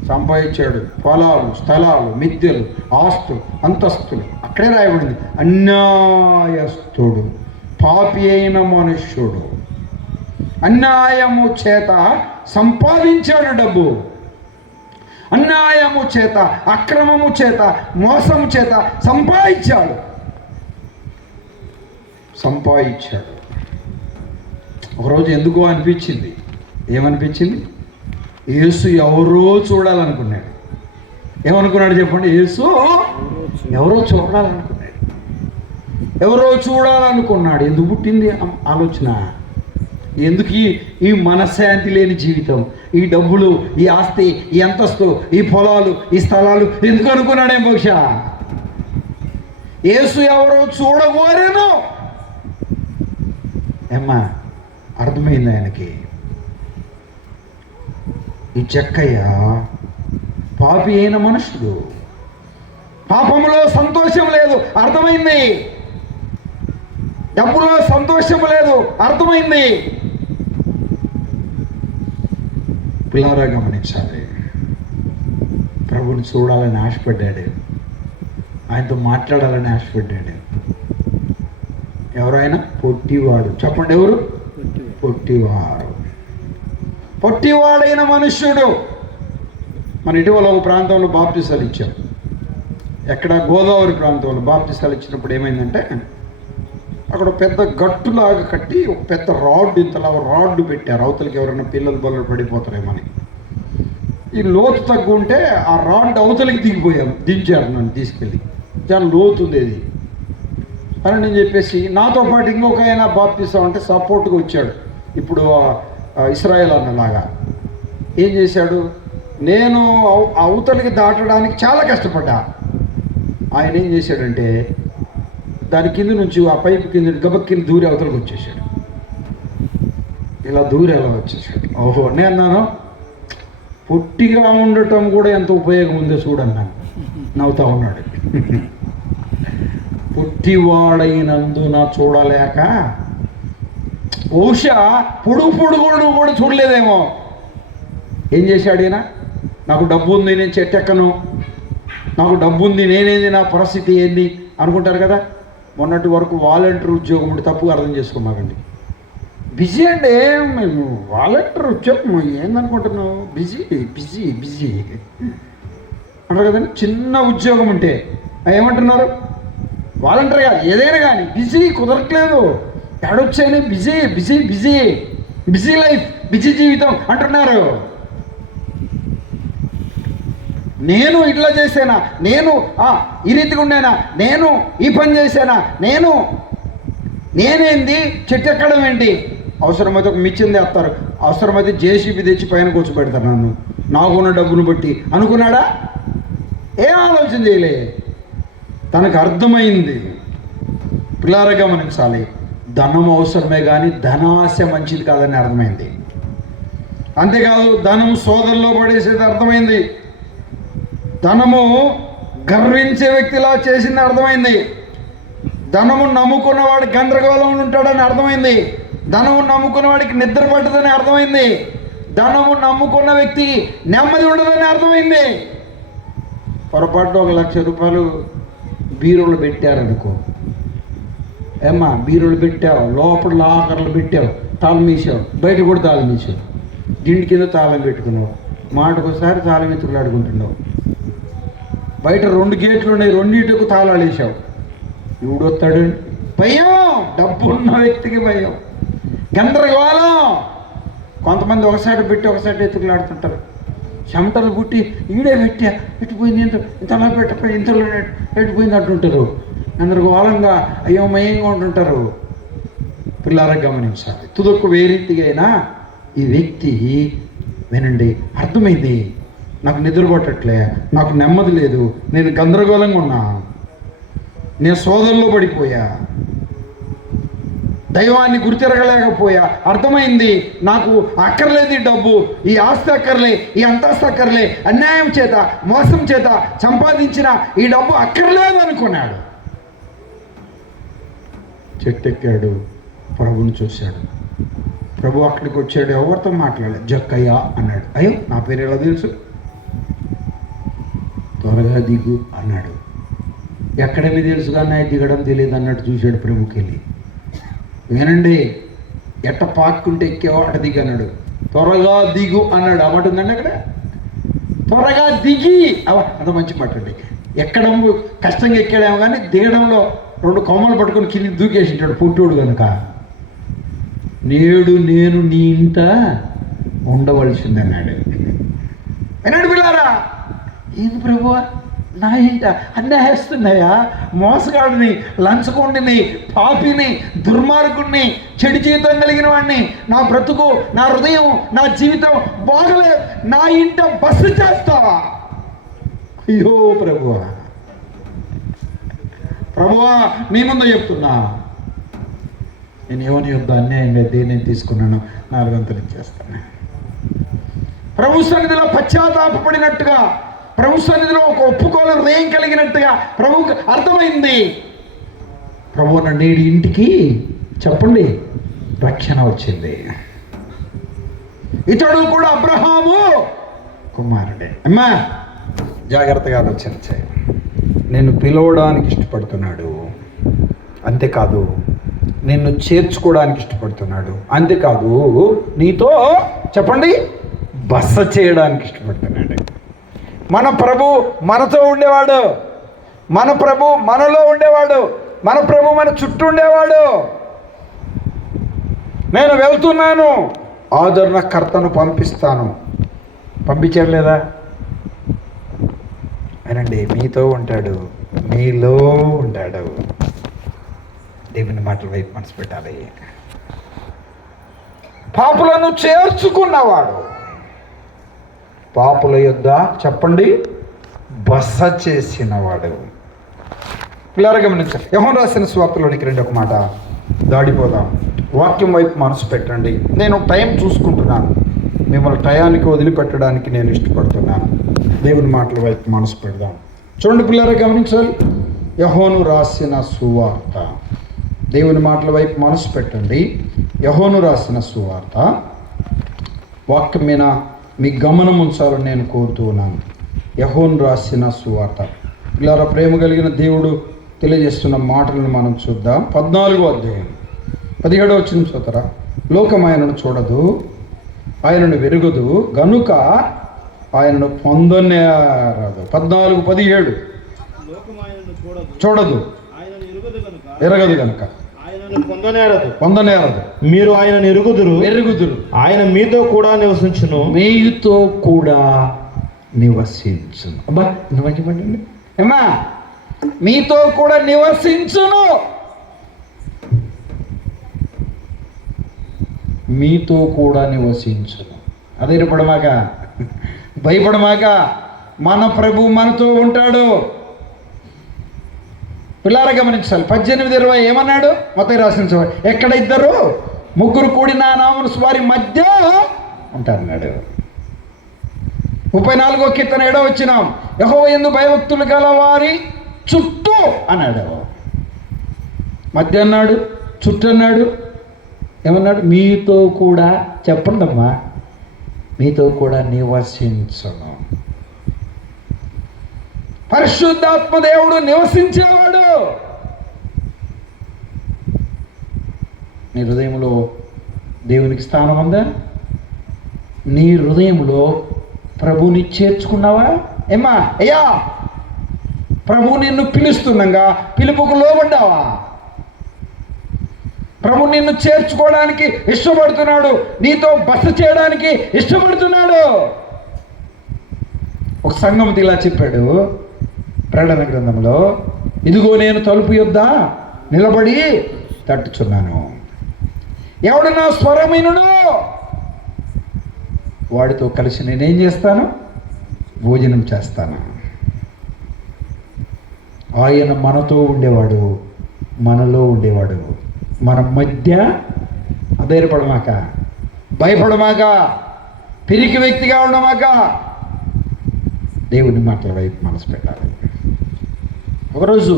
సంపాదించాడు. పొలాలు, స్థలాలు, మిద్దెలు, ఆస్తులు, అంతస్తులు. అక్కడే రాయబడింది, అన్యాయస్తుడు, పాపి అయిన మనుష్యుడు. అన్యాయము చేత సంపాదించాడు డబ్బు. అన్యాయము చేత, అక్రమము చేత, మోసము చేత సంపాదించాడు. ఒకరోజు ఎందుకో అనిపించింది. ఏమనిపించింది? యేసు ఎవరో చూడాలనుకున్నాడు. ఏమనుకున్నాడు చెప్పండి? యేసు ఎవరో చూడాలనుకున్నాడు. ఎవరో చూడాలనుకున్నాడు. ఎందుకు పుట్టింది ఆలోచన? ఎందుకు ఈ మనశ్శాంతి లేని జీవితం, ఈ డబ్బులు, ఈ ఆస్తి, ఈ అంతస్తు, ఈ పొలాలు, ఈ స్థలాలు ఎందుకు అనుకున్నాడే బహుశా? యేసు ఎవరో చూడగోరేను. ఏమ్మా అర్థమైంది ఆయనకి. ఈ జక్కయ్య పాపి అయిన మనుషుడు, పాపములో సంతోషం లేదు, అర్థమైంది. డబ్బులో సంతోషం లేదు, అర్థమైంది. పిల్లారా గమనించాలి. ప్రభుని చూడాలని ఆశపడ్డాడు, ఆయనతో మాట్లాడాలని ఆశపడ్డాడు. ఎవరైనా పొట్టివాడు. చెప్పండి, ఎవరు? పొట్టివాడైన మనుష్యుడు. మన ఇటీవల ఒక ప్రాంతంలో బాప్తిసాలు ఇచ్చాం. ఎక్కడ? గోదావరి ప్రాంతంలో బాప్తిసాలు ఇచ్చినప్పుడు ఏమైందంటే, అక్కడ పెద్ద గట్టులాగా కట్టి ఒక పెద్ద రాడ్, ఇంతలా రాడ్ పెట్టారు. అవతలకి ఎవరైనా పిల్లలు బొల్లలు పడిపోతారేమని. ఈ లోతు తగ్గు ఉంటే ఆ రాడ్ అవతలకి దించారు నన్ను తీసుకెళ్ళి. చాలా లోతు ఉంది అది అని నేను చెప్పేసి, నాతో పాటు ఇంకొక ఆయన బాప్తిసం అంటే సపోర్ట్గా వచ్చాడు. ఇప్పుడు ఇస్రాయేల్ అన్నలాగా ఏం చేశాడు, నేను అవతలికి దాటడానికి చాలా కష్టపడ్డా. ఆయన ఏం చేశాడంటే, దాని కింద నుంచి ఆ పైపు కింద గబక్కిని దూరి అవతలకు వచ్చేసాడు. ఇలా దూరి అలా వచ్చేసాడు. ఓహో, నేను అన్నాను, పొట్టిగా ఉండటం కూడా ఎంత ఉపయోగం ఉందో చూడన్నాను. నవ్వుతా ఉన్నాడు. పొట్టివాడైనందున చూడలేక, బహుశా పొడుగు కూడా చూడలేదేమో. ఏం చేశాడు ఈయన? నాకు డబ్బు ఉంది, నేను చెట్టెక్కను, నాకు డబ్బు ఉంది, నేనేంది, నా పరిస్థితి ఏంది అనుకుంటారు కదా. మొన్నటి వరకు వాలంటీర్ ఉద్యోగం ఉంటే తప్పుగా అర్థం చేసుకోమాకండి. బిజీ అంటే మేము వాలంటీర్ ఉద్యోగం ఏందనుకుంటున్నావు? బిజీ అంటారు కదండి. చిన్న ఉద్యోగం ఉంటే ఏమంటున్నారు? వాలంటీర్ కాదు, ఏదైనా కానీ బిజీ, కుదరట్లేదు, ఎడొచ్చాయని బిజీ లైఫ్, బిజీ జీవితం అంటున్నారు. నేను ఇట్లా చేసానా, నేను ఈ రీతిగా ఉన్నానా, నేను ఈ పని చేశానా, నేనేంది చెట్టు ఎక్కడం ఏంటి? అవసరమైతే ఒక మిచ్చింది వేస్తారు, అవసరమైతే జేసీబీ తెచ్చి పైన కూర్చోబెడతారు నన్ను, నాకున్న డబ్బును బట్టి అనుకున్నాడా? ఏం ఆలోచన చేయలే. తనకు అర్థమైంది. పిల్లారా గమనించాలి, ధనం అవసరమే కానీ ధనాశ మంచిది కాదని అర్థమైంది. అంతేకాదు, ధనం సోదరులో పడేసేది అర్థమైంది. ధనము గర్వించే వ్యక్తిలా చేసింది అర్థమైంది. ధనము నమ్ముకున్నవాడు గందరగోళంలో ఉంటాడని అర్థమైంది. ధనము నమ్ముకున్న వాడికి నిద్ర పట్టదని అర్థమైంది. ధనము నమ్ముకున్న వ్యక్తికి నెమ్మది ఉండదని అర్థమైంది. పొరపాటు 1,00,000 రూపాయలు బీరులు పెట్టారనుకో, ఏమ్మా బీరులు పెట్టావు, లోపల లాకర్లు పెట్టావు, తాళం వేసావు, బయట కూడా తాళం వేసావు, దిండి కింద తాళం పెట్టుకున్నావు, మాటకోసారి తాళం ఎత్తుకులు ఆడుకుంటున్నావు, బయట 2 గేట్లు ఉన్నాయి, 2 తాళాలు వేసావు. ఎవడు వస్తాడు? భయం. డబ్బు ఉన్న వ్యక్తికి భయం, గందరగోళం. కొంతమంది ఒకసారి పెట్టి ఒకసారి ఎత్తుకులాడుతుంటారు. చెమటలు పుట్టి ఈడే పెట్టా, ఎట్టిపోయింది, ఇంతలా పెట్టపోయి ఇంతలో ఎట్టిపోయింది అంటుంటారు. గందరగోళంగా అయోమయంగా ఉంటుంటారు. పిల్లారా గమనించాలి. తుదకు వేరీతిగా అయినా ఈ వ్యక్తి వినండి, అర్థమైంది, నాకు నిద్ర పట్టట్లే, నాకు నెమ్మది లేదు, నేను గందరగోళంగా ఉన్నా, నేను శోధనలో పడిపోయా, దైవాన్ని గుర్తిరగలేకపోయా. అర్థమైంది, నాకు అక్కర్లేదు ఈ డబ్బు, ఈ ఆస్తి అక్కర్లే, ఈ అంతస్తు అక్కర్లే, అన్యాయం చేత మోసం చేత సంపాదించిన ఈ డబ్బు అక్కర్లేదు అనుకున్నాడు. చెట్టెక్కాడు, ప్రభుని చూశాడు. ప్రభు అక్కడికి వచ్చాడు, ఎవరితో మాట్లాడాడు? జక్కయ్య అన్నాడు. అయ్యో, నా పేరు ఎలా తెలుసు? త్వరగా దిగు అన్నాడు. ఎక్కడేమి తెలుసు కానీ దిగడం తెలియదు అన్నట్టు చూశాడు ప్రభుకి వెళ్ళి. వినండి, ఎట్ట పాక్కుంటే ఎక్కేవో అట దిగి అన్నాడు. త్వరగా దిగు అన్నాడు. అమాట ఉందండి అక్కడ, త్వరగా దిగి. అంత మంచి మాట అండి. ఎక్కడం కష్టంగా ఎక్కాడేమో కానీ దిగడంలో 2 కొమ్మలు పట్టుకొని కింది దూకేసింటాడు పుట్టోడు కనుక. నేడు నేను నీ ఇంట ఉండవలసింది అన్నాడు. వినండి పిల్లారా, ఏంది ప్రభువా, నా ఇంట అన్యాయస్తున్నాయా? మోసగాడిని, లంచగొండిని, పాపిని, దుర్మార్గుడిని, చెడు జీవితం కలిగిన వాడిని, నా బ్రతుకు, నా హృదయం, నా జీవితం బాగలేదు, నా ఇంట బస్సు చేస్తావా? అయ్యో ప్రభువా, ప్రభువా నీ ముందు చెప్తున్నా, నేను ఎవరి యొద్ద అన్యాయంగా దేన్ని తీసుకున్నాను 4 వంతులు ఇచ్చేస్తాను. ప్రభు సన్నిధిలో పశ్చాత్తాపడినట్టుగా, ప్రభు సన్నిధిలో ఒక ఒప్పుకోలు హృదయం కలిగినట్టుగా ప్రభువుకు అర్థమైంది. ప్రభు నేడు ఇంటికి చెప్పండి రక్షణ వచ్చింది. ఇతడు కూడా అబ్రహాము కుమారుడే. అమ్మా జాగ్రత్తగా ఆలోచన చేయి. నేను పిలవడానికి ఇష్టపడుతున్నాడు. అంతేకాదు, నిన్ను చేర్చుకోవడానికి ఇష్టపడుతున్నాడు. అంతేకాదు నీతో చెప్పండి బస చేయడానికి ఇష్టపడుతున్నాడు. మన ప్రభు మనతో ఉండేవాడు, మన ప్రభు మనలో ఉండేవాడు, మన ప్రభు మన చుట్టూ ఉండేవాడు. నేను వెళ్తున్నాను, ఆదరణకర్తను పంపిస్తాను. పంపించాడు లేదా? అనండి, మీతో ఉంటాడు, మీలో ఉంటాడు. దేవుని మాటల వైపు మనసు పెట్టాలి. పాపులను చేర్చుకున్నవాడు, పాపుల యొద్ద చెప్పండి బస చేసినవాడు. పిల్లలు గమనించాలి. యోహాను రాసిన సువార్తలోనికి రండి, ఒక మాట దాడిపోదాం. వాక్యం వైపు మనసు పెట్టండి. నేను టైం చూసుకుంటున్నాను, మిమ్మల్ని టయానికి వదిలిపెట్టడానికి నేను ఇష్టపడుతున్నాను. దేవుని మాటల వైపు మనసు పెడదాం. చూడండి పిల్లలు గమనించాలి. యోహాను రాసిన సువార్త, దేవుని మాటల వైపు మనసు పెట్టండి. యోహాను రాసిన సువార్త వాక్యం మీద మీ గమనం ఉంచాలని నేను కోరుతూ ఉన్నాను. యోహాను రాసిన సువార్త. పిల్లల ప్రేమ కలిగిన దేవుడు తెలియజేస్తున్న మాటలను మనం చూద్దాం. 14వ అధ్యాయం 17వ వచనం చూస్తారా? లోకం ఆయనను చూడదు, ఆయనను వెరుగదు, గనుక ఆయనను పొందనేరదు. 14:17 చూడదు, ఎరగదు గనుక పొందనేరదు. మీరు ఆయన ఎరుగుదురు, ఆయన మీతో కూడా నివసించును, మీతో కూడా నివసించును. అబ్బా నివసించండి ఏమా, మీతో కూడా నివసించును. మీతో కూడా నివసించును. అధైర్యపడమాక, భయపడమాక, మన ప్రభు మనతో ఉంటాడు. పిల్లారా గమనించాలి. 18:20 ఏమన్నాడు? మత్తయి రాసిన ఎక్కడ 2-3 కూడి నా నామమున వారి మధ్య ఉంటారన్నాడు. 34వ కీర్తన 7వ వచనం, యెహోవా యందు భయభక్తులు గల వారి చుట్టూ అన్నాడు. మధ్య అన్నాడు, చుట్టూ అన్నాడు. ఏమన్నాడు? మీతో కూడా చెప్పండి అమ్మా, మీతో కూడా నివసించను. పరిశుద్ధాత్మ దేవుడు నివసించేవాడు. నీ హృదయంలో దేవునికి స్థానం ఉందా? నీ హృదయంలో ప్రభుని చేర్చుకున్నావా? ఏమ్మా అయ్యా, ప్రభు నిన్ను పిలుస్తుండగా పిలుపుకు లోబడ్డావా? ప్రభు నిన్ను చేర్చుకోవడానికి ఇష్టపడుతున్నాడు, నీతో బస చేయడానికి ఇష్టపడుతున్నాడు. ఒక సంఘం ఇలా చెప్పాడు ప్రకటన గ్రంథంలో, ఇదిగో నేను తలుపు యొద్ద నిలబడి తట్టుచున్నాను, ఎవడు నా స్వరమినుడు వాడితో కలిసి నేనేం చేస్తాను? భోజనం చేస్తాను. ఆయన మనతో ఉండేవాడు, మనలో ఉండేవాడు, మన మధ్య. అధైర్యపడమాక, భయపడమాక, పిరికి వ్యక్తిగా ఉండమాక, దేవుని మాటల వైపు మనసు పెట్టాలి. ఒకరోజు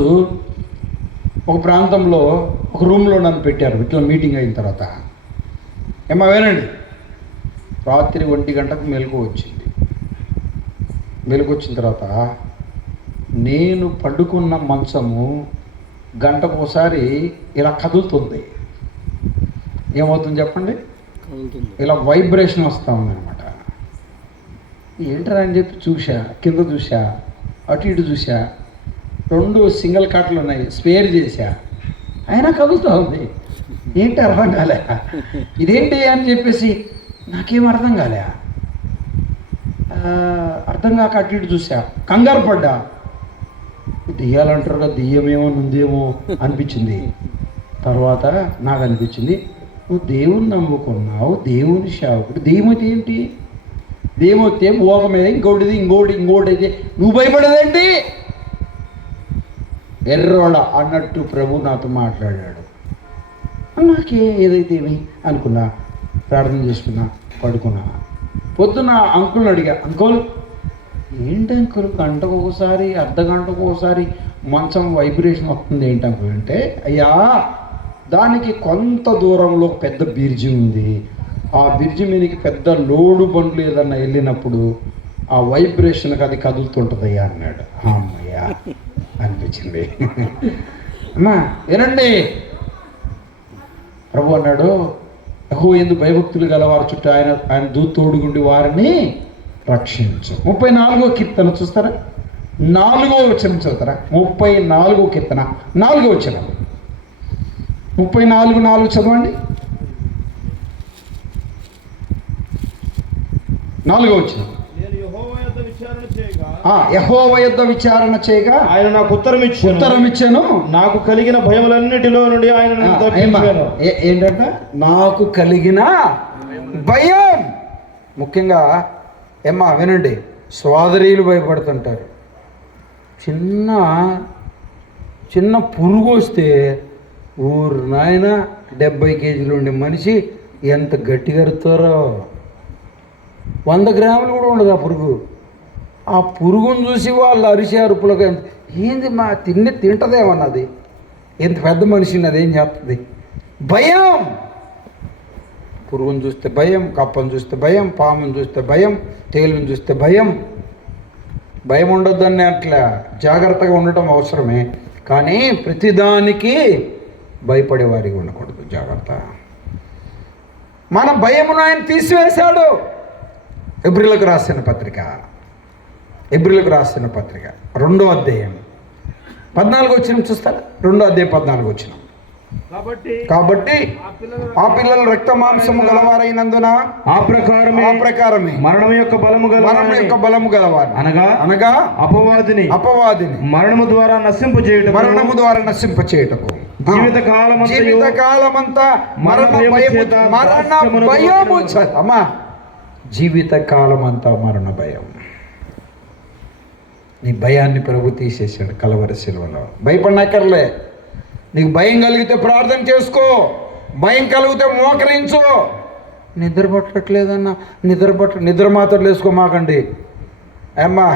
ఒక ప్రాంతంలో ఒక రూమ్లో నన్ను పెట్టారు. ఇట్లా మీటింగ్ అయిన తర్వాత ఏమో వినండి, రాత్రి 1 గంటకు మెలకు వచ్చింది. మెలకు వచ్చిన తర్వాత నేను పడుకున్న మంచము గంటకు ఒకసారి ఇలా కదులుతుంది. ఏమవుతుంది చెప్పండి? ఇలా వైబ్రేషన్ వస్తూ ఉందన్నమాట. ఏంటరా అని చెప్పి చూసా, కింద చూసా, అటు ఇటు చూసా, 2 సింగిల్ కాట్లు ఉన్నాయి, స్పేర్ చేశా, అయినా కదులుతూ ఉంది. ఏంటి అర్థం కాలే, ఇదేంటి అని చెప్పేసి నాకేం అర్థం కాలే. అర్థం కాక అటు ఇటు చూసా, కంగారు పడ్డా. దెయ్యాలంటారు కదా, దెయ్యమేమో ఉందేమో అనిపించింది. తర్వాత నాకు అనిపించింది, నువ్వు దేవుని నమ్ముకున్నావు, దేవుని సేవకుడు, దెయ్యమైతే ఏంటి? దెయ్యమైతే భోగం మీద ఇంకోటి అయితే నువ్వు భయపడేదేంటి? ఎర్రోళ అన్నట్టు ప్రభు నాతో మాట్లాడాడు. నాకే ఏదైతే ఏమి అనుకున్నా, ప్రార్థన చేసుకున్నా, పడుకున్నా. పొద్దున్న అంకుల్ని అడిగా, అంకుల్ ఏంటి అంకుల్ గంటకు ఒకసారి, అర్ధ గంటకు ఒకసారి మంచం వైబ్రేషన్ వస్తుంది ఏంటి అంకుల్ అంటే, అయ్యా దానికి కొంత దూరంలో పెద్ద బ్రిడ్జి ఉంది, ఆ బ్రిడ్జి మీదకి పెద్ద లోడు బండ్లు ఏదన్నా వెళ్ళినప్పుడు ఆ వైబ్రేషన్కి అది కదులుతుంటుందయ్యా అన్నాడు. అమ్మయ్యా అనిపించింది. అమ్మా వినండి, ప్రభు అన్నాడు, యెహోవా యందు భయభక్తులు గలవారి చుట్టూ ఆయన దూత తోడుగుండి వారిని రక్షించు. 34వ కీర్తన చూస్తారా? 4వ వచనం చదువుతారా? 34వ కీర్తన 4వ వచనం. 34:4 చదవండి. 4వ వచనం. యెహోవా యొద్ద విచారణ చేయగా ఆయన నాకు ఉత్తరం ఇచ్చాను. నాకు కలిగిన భయములన్నిటిలో నుండి ఆయన నన్ను తప్పించాను. ఏంటంట? నాకు కలిగిన భయం. ముఖ్యంగా ఏమ్మా వినండి, సోదరీలు భయపడుతుంటారు. చిన్న పురుగు వస్తే ఊరు నాయన 70 కేజీలు ఉండే మనిషి ఎంత గట్టిగా అరుతారో. 100 గ్రాములు కూడా ఉండదు ఆ పురుగు. ఆ పురుగును చూసి వాళ్ళు అరిసే అరుపులకు ఏంది మా తింటదేమన్నది, ఎంత పెద్ద మనిషిని అదేం చేస్తుంది? భయం. పురుగును చూస్తే భయం, కప్పను చూస్తే భయం, పామును చూస్తే భయం, తేలును చూస్తే భయం. భయం ఉండొద్దని అట్లా జాగ్రత్తగా ఉండటం అవసరమే, కానీ ప్రతిదానికి భయపడేవారికి ఉండకూడదు. జాగ్రత్త. మన భయమును ఆయన తీసివేశాడు. ఎబ్రిలకు రాసిన పత్రిక 2వ అధ్యాయం 14వ వచనం చూస్తారా? 2వ అధ్యాయం 14వ వచనం. కాబట్టి ఆ పిల్లలు రక్త మాంసము గలవారైనందున ఆ ప్రకారమే మరణం యొక్క బలము గలవారు అనగా అపవాదిని మరణము ద్వారా నశింపచేయుటకు జీవితకాలమంతా మరణ భయము. అమ్మా, జీవితకాలమంతా మరణ భయం. నీ భయాన్ని ప్రభు తీసేసాడు కలవరి శిలువలో. భయపడనక్కర్లే. నీకు భయం కలిగితే ప్రార్థన చేసుకో, భయం కలిగితే మోకరించు. నిద్ర పట్టట్లేదన్నా నిద్ర మాత్రలు వేసుకోమాకండి. అమ్మా,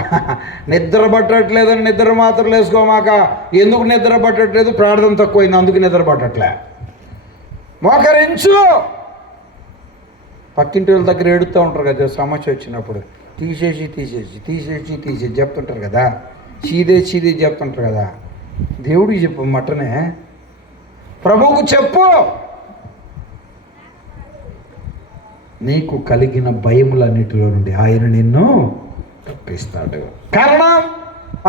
నిద్ర పట్టట్లేదని నిద్ర మాత్రలు వేసుకోమాక. ఎందుకు నిద్ర పట్టట్లేదు? ప్రార్థన తక్కువైంది, అందుకు నిద్ర పట్టట్లే. మోకరించు. పక్కింటి వాళ్ళ దగ్గర ఏడుతూ ఉంటారు కదా సమస్య వచ్చినప్పుడు, తీసేసి చెప్తుంటారు కదా, చీదే చెప్తుంటారు కదా. దేవుడికి చెప్పు, మటనే ప్రభువుకు చెప్పు. నీకు కలిగిన భయములన్నిటిలో నుండి ఆయన నిన్ను తప్పిస్తాడు. కారణం,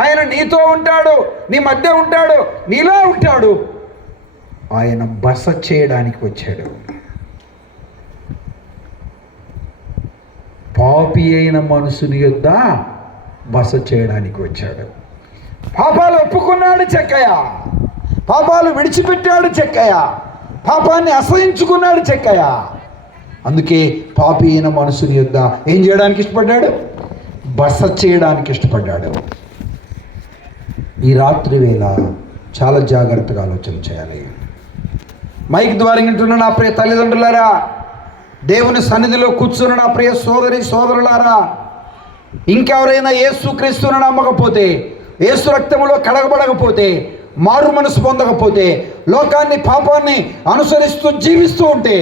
ఆయన నీతో ఉంటాడు, నీ మధ్య ఉంటాడు, నీలో ఉంటాడు. ఆయన బస చేయడానికి వచ్చాడు. పాపి అయిన మనుషుని యొద్ద బస చేయడానికి వచ్చాడు. పాపాలు ఒప్పుకున్నాడు చెక్కయ్య, పాపాలు విడిచిపెట్టాడు చెక్కయ్య, పాపాన్ని అసహించుకున్నాడు చెక్కయ్య. అందుకే పాపి అయిన మనుషుని యొద్ద ఏం చేయడానికి ఇష్టపడ్డాడు? బస చేయడానికి ఇష్టపడ్డాడు. ఈ రాత్రి వేళ చాలా జాగ్రత్తగా ఆలోచన చేయాలి. మైక్ ద్వారా వింటున్న నా ప్రియ తల్లిదండ్రులారా, దేవుని సన్నిధిలో కూర్చున్న నా ప్రియ సోదరులారా, ఇంకెవరైనా యేసుక్రీస్తును నమ్మకపోతే, యేసు రక్తములో కడగబడకపోతే, మారు మనసు పొందకపోతే, లోకాన్ని పాపాన్ని అనుసరిస్తూ జీవిస్తూ ఉంటే,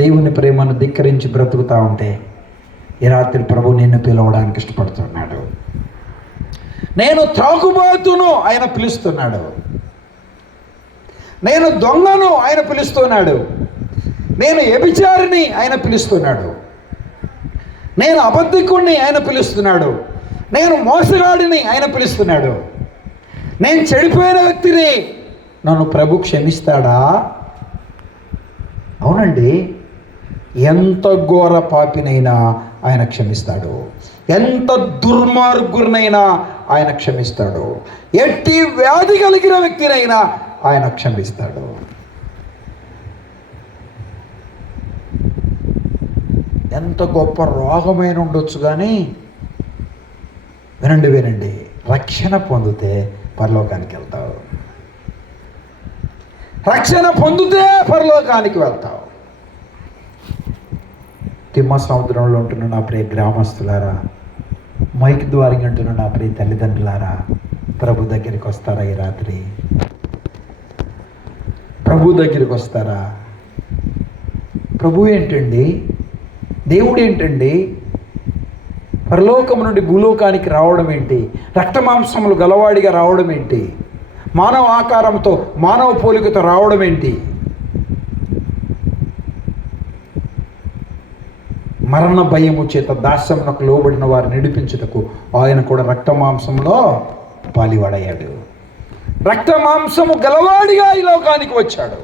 దేవుని ప్రేమను ధిక్కరించి బ్రతుకుతూ ఉంటే, ఈ రాత్రి ప్రభు నిన్ను పిలవడానికి ఇష్టపడుతున్నాడు. నేను త్రాగుబోతును, ఆయన పిలుస్తున్నాడు. నేను దొంగను, ఆయన పిలుస్తున్నాడు. నేను వ్యభిచారిని, ఆయన పిలుస్తున్నాడు. నేను అబద్ధికుణ్ణి, ఆయన పిలుస్తున్నాడు. నేను మోసగాడిని, ఆయన పిలుస్తున్నాడు. నేను చెడిపోయిన వ్యక్తిని, నన్ను ప్రభు క్షమిస్తాడా? అవునండి. ఎంత ఘోర పాపినైనా ఆయన క్షమిస్తాడు. ఎంత దుర్మార్గునైనా ఆయన క్షమిస్తాడు. ఎట్టి వ్యాధి కలిగిన వ్యక్తినైనా ఆయన క్షమిస్తాడు. ఎంత గొప్ప రోగమైన ఉండొచ్చు, కానీ వినండి, రక్షణ పొందితే పరలోకానికి వెళ్తావు. రక్షణ పొందితే పరలోకానికి వెళ్తావు. తిమ్మ సముద్రంలో ఉంటున్న నా ప్రియ గ్రామస్తులారా, మైక్ ద్వారా ఉంటున్న నా ప్రియ తల్లిదండ్రులారా, ప్రభు దగ్గరికి వస్తారా? ఈ రాత్రి ప్రభు దగ్గరికి వస్తారా? ప్రభు ఏంటండి? దేవుడు ఏంటండి? పరలోకం నుండి భూలోకానికి రావడం ఏంటి? రక్తమాంసములు గలవాడిగా రావడం ఏంటి? మానవ ఆకారంతో, మానవ పోలికతో రావడం ఏంటి? మరణ భయము చేత దాస్యమునకు లోబడిన వారిని విడిపించుటకు ఆయన కూడా రక్త మాంసంలో పాలివాడయ్యాడు. రక్త మాంసము గలవాడిగా ఈ లోకానికి వచ్చాడు.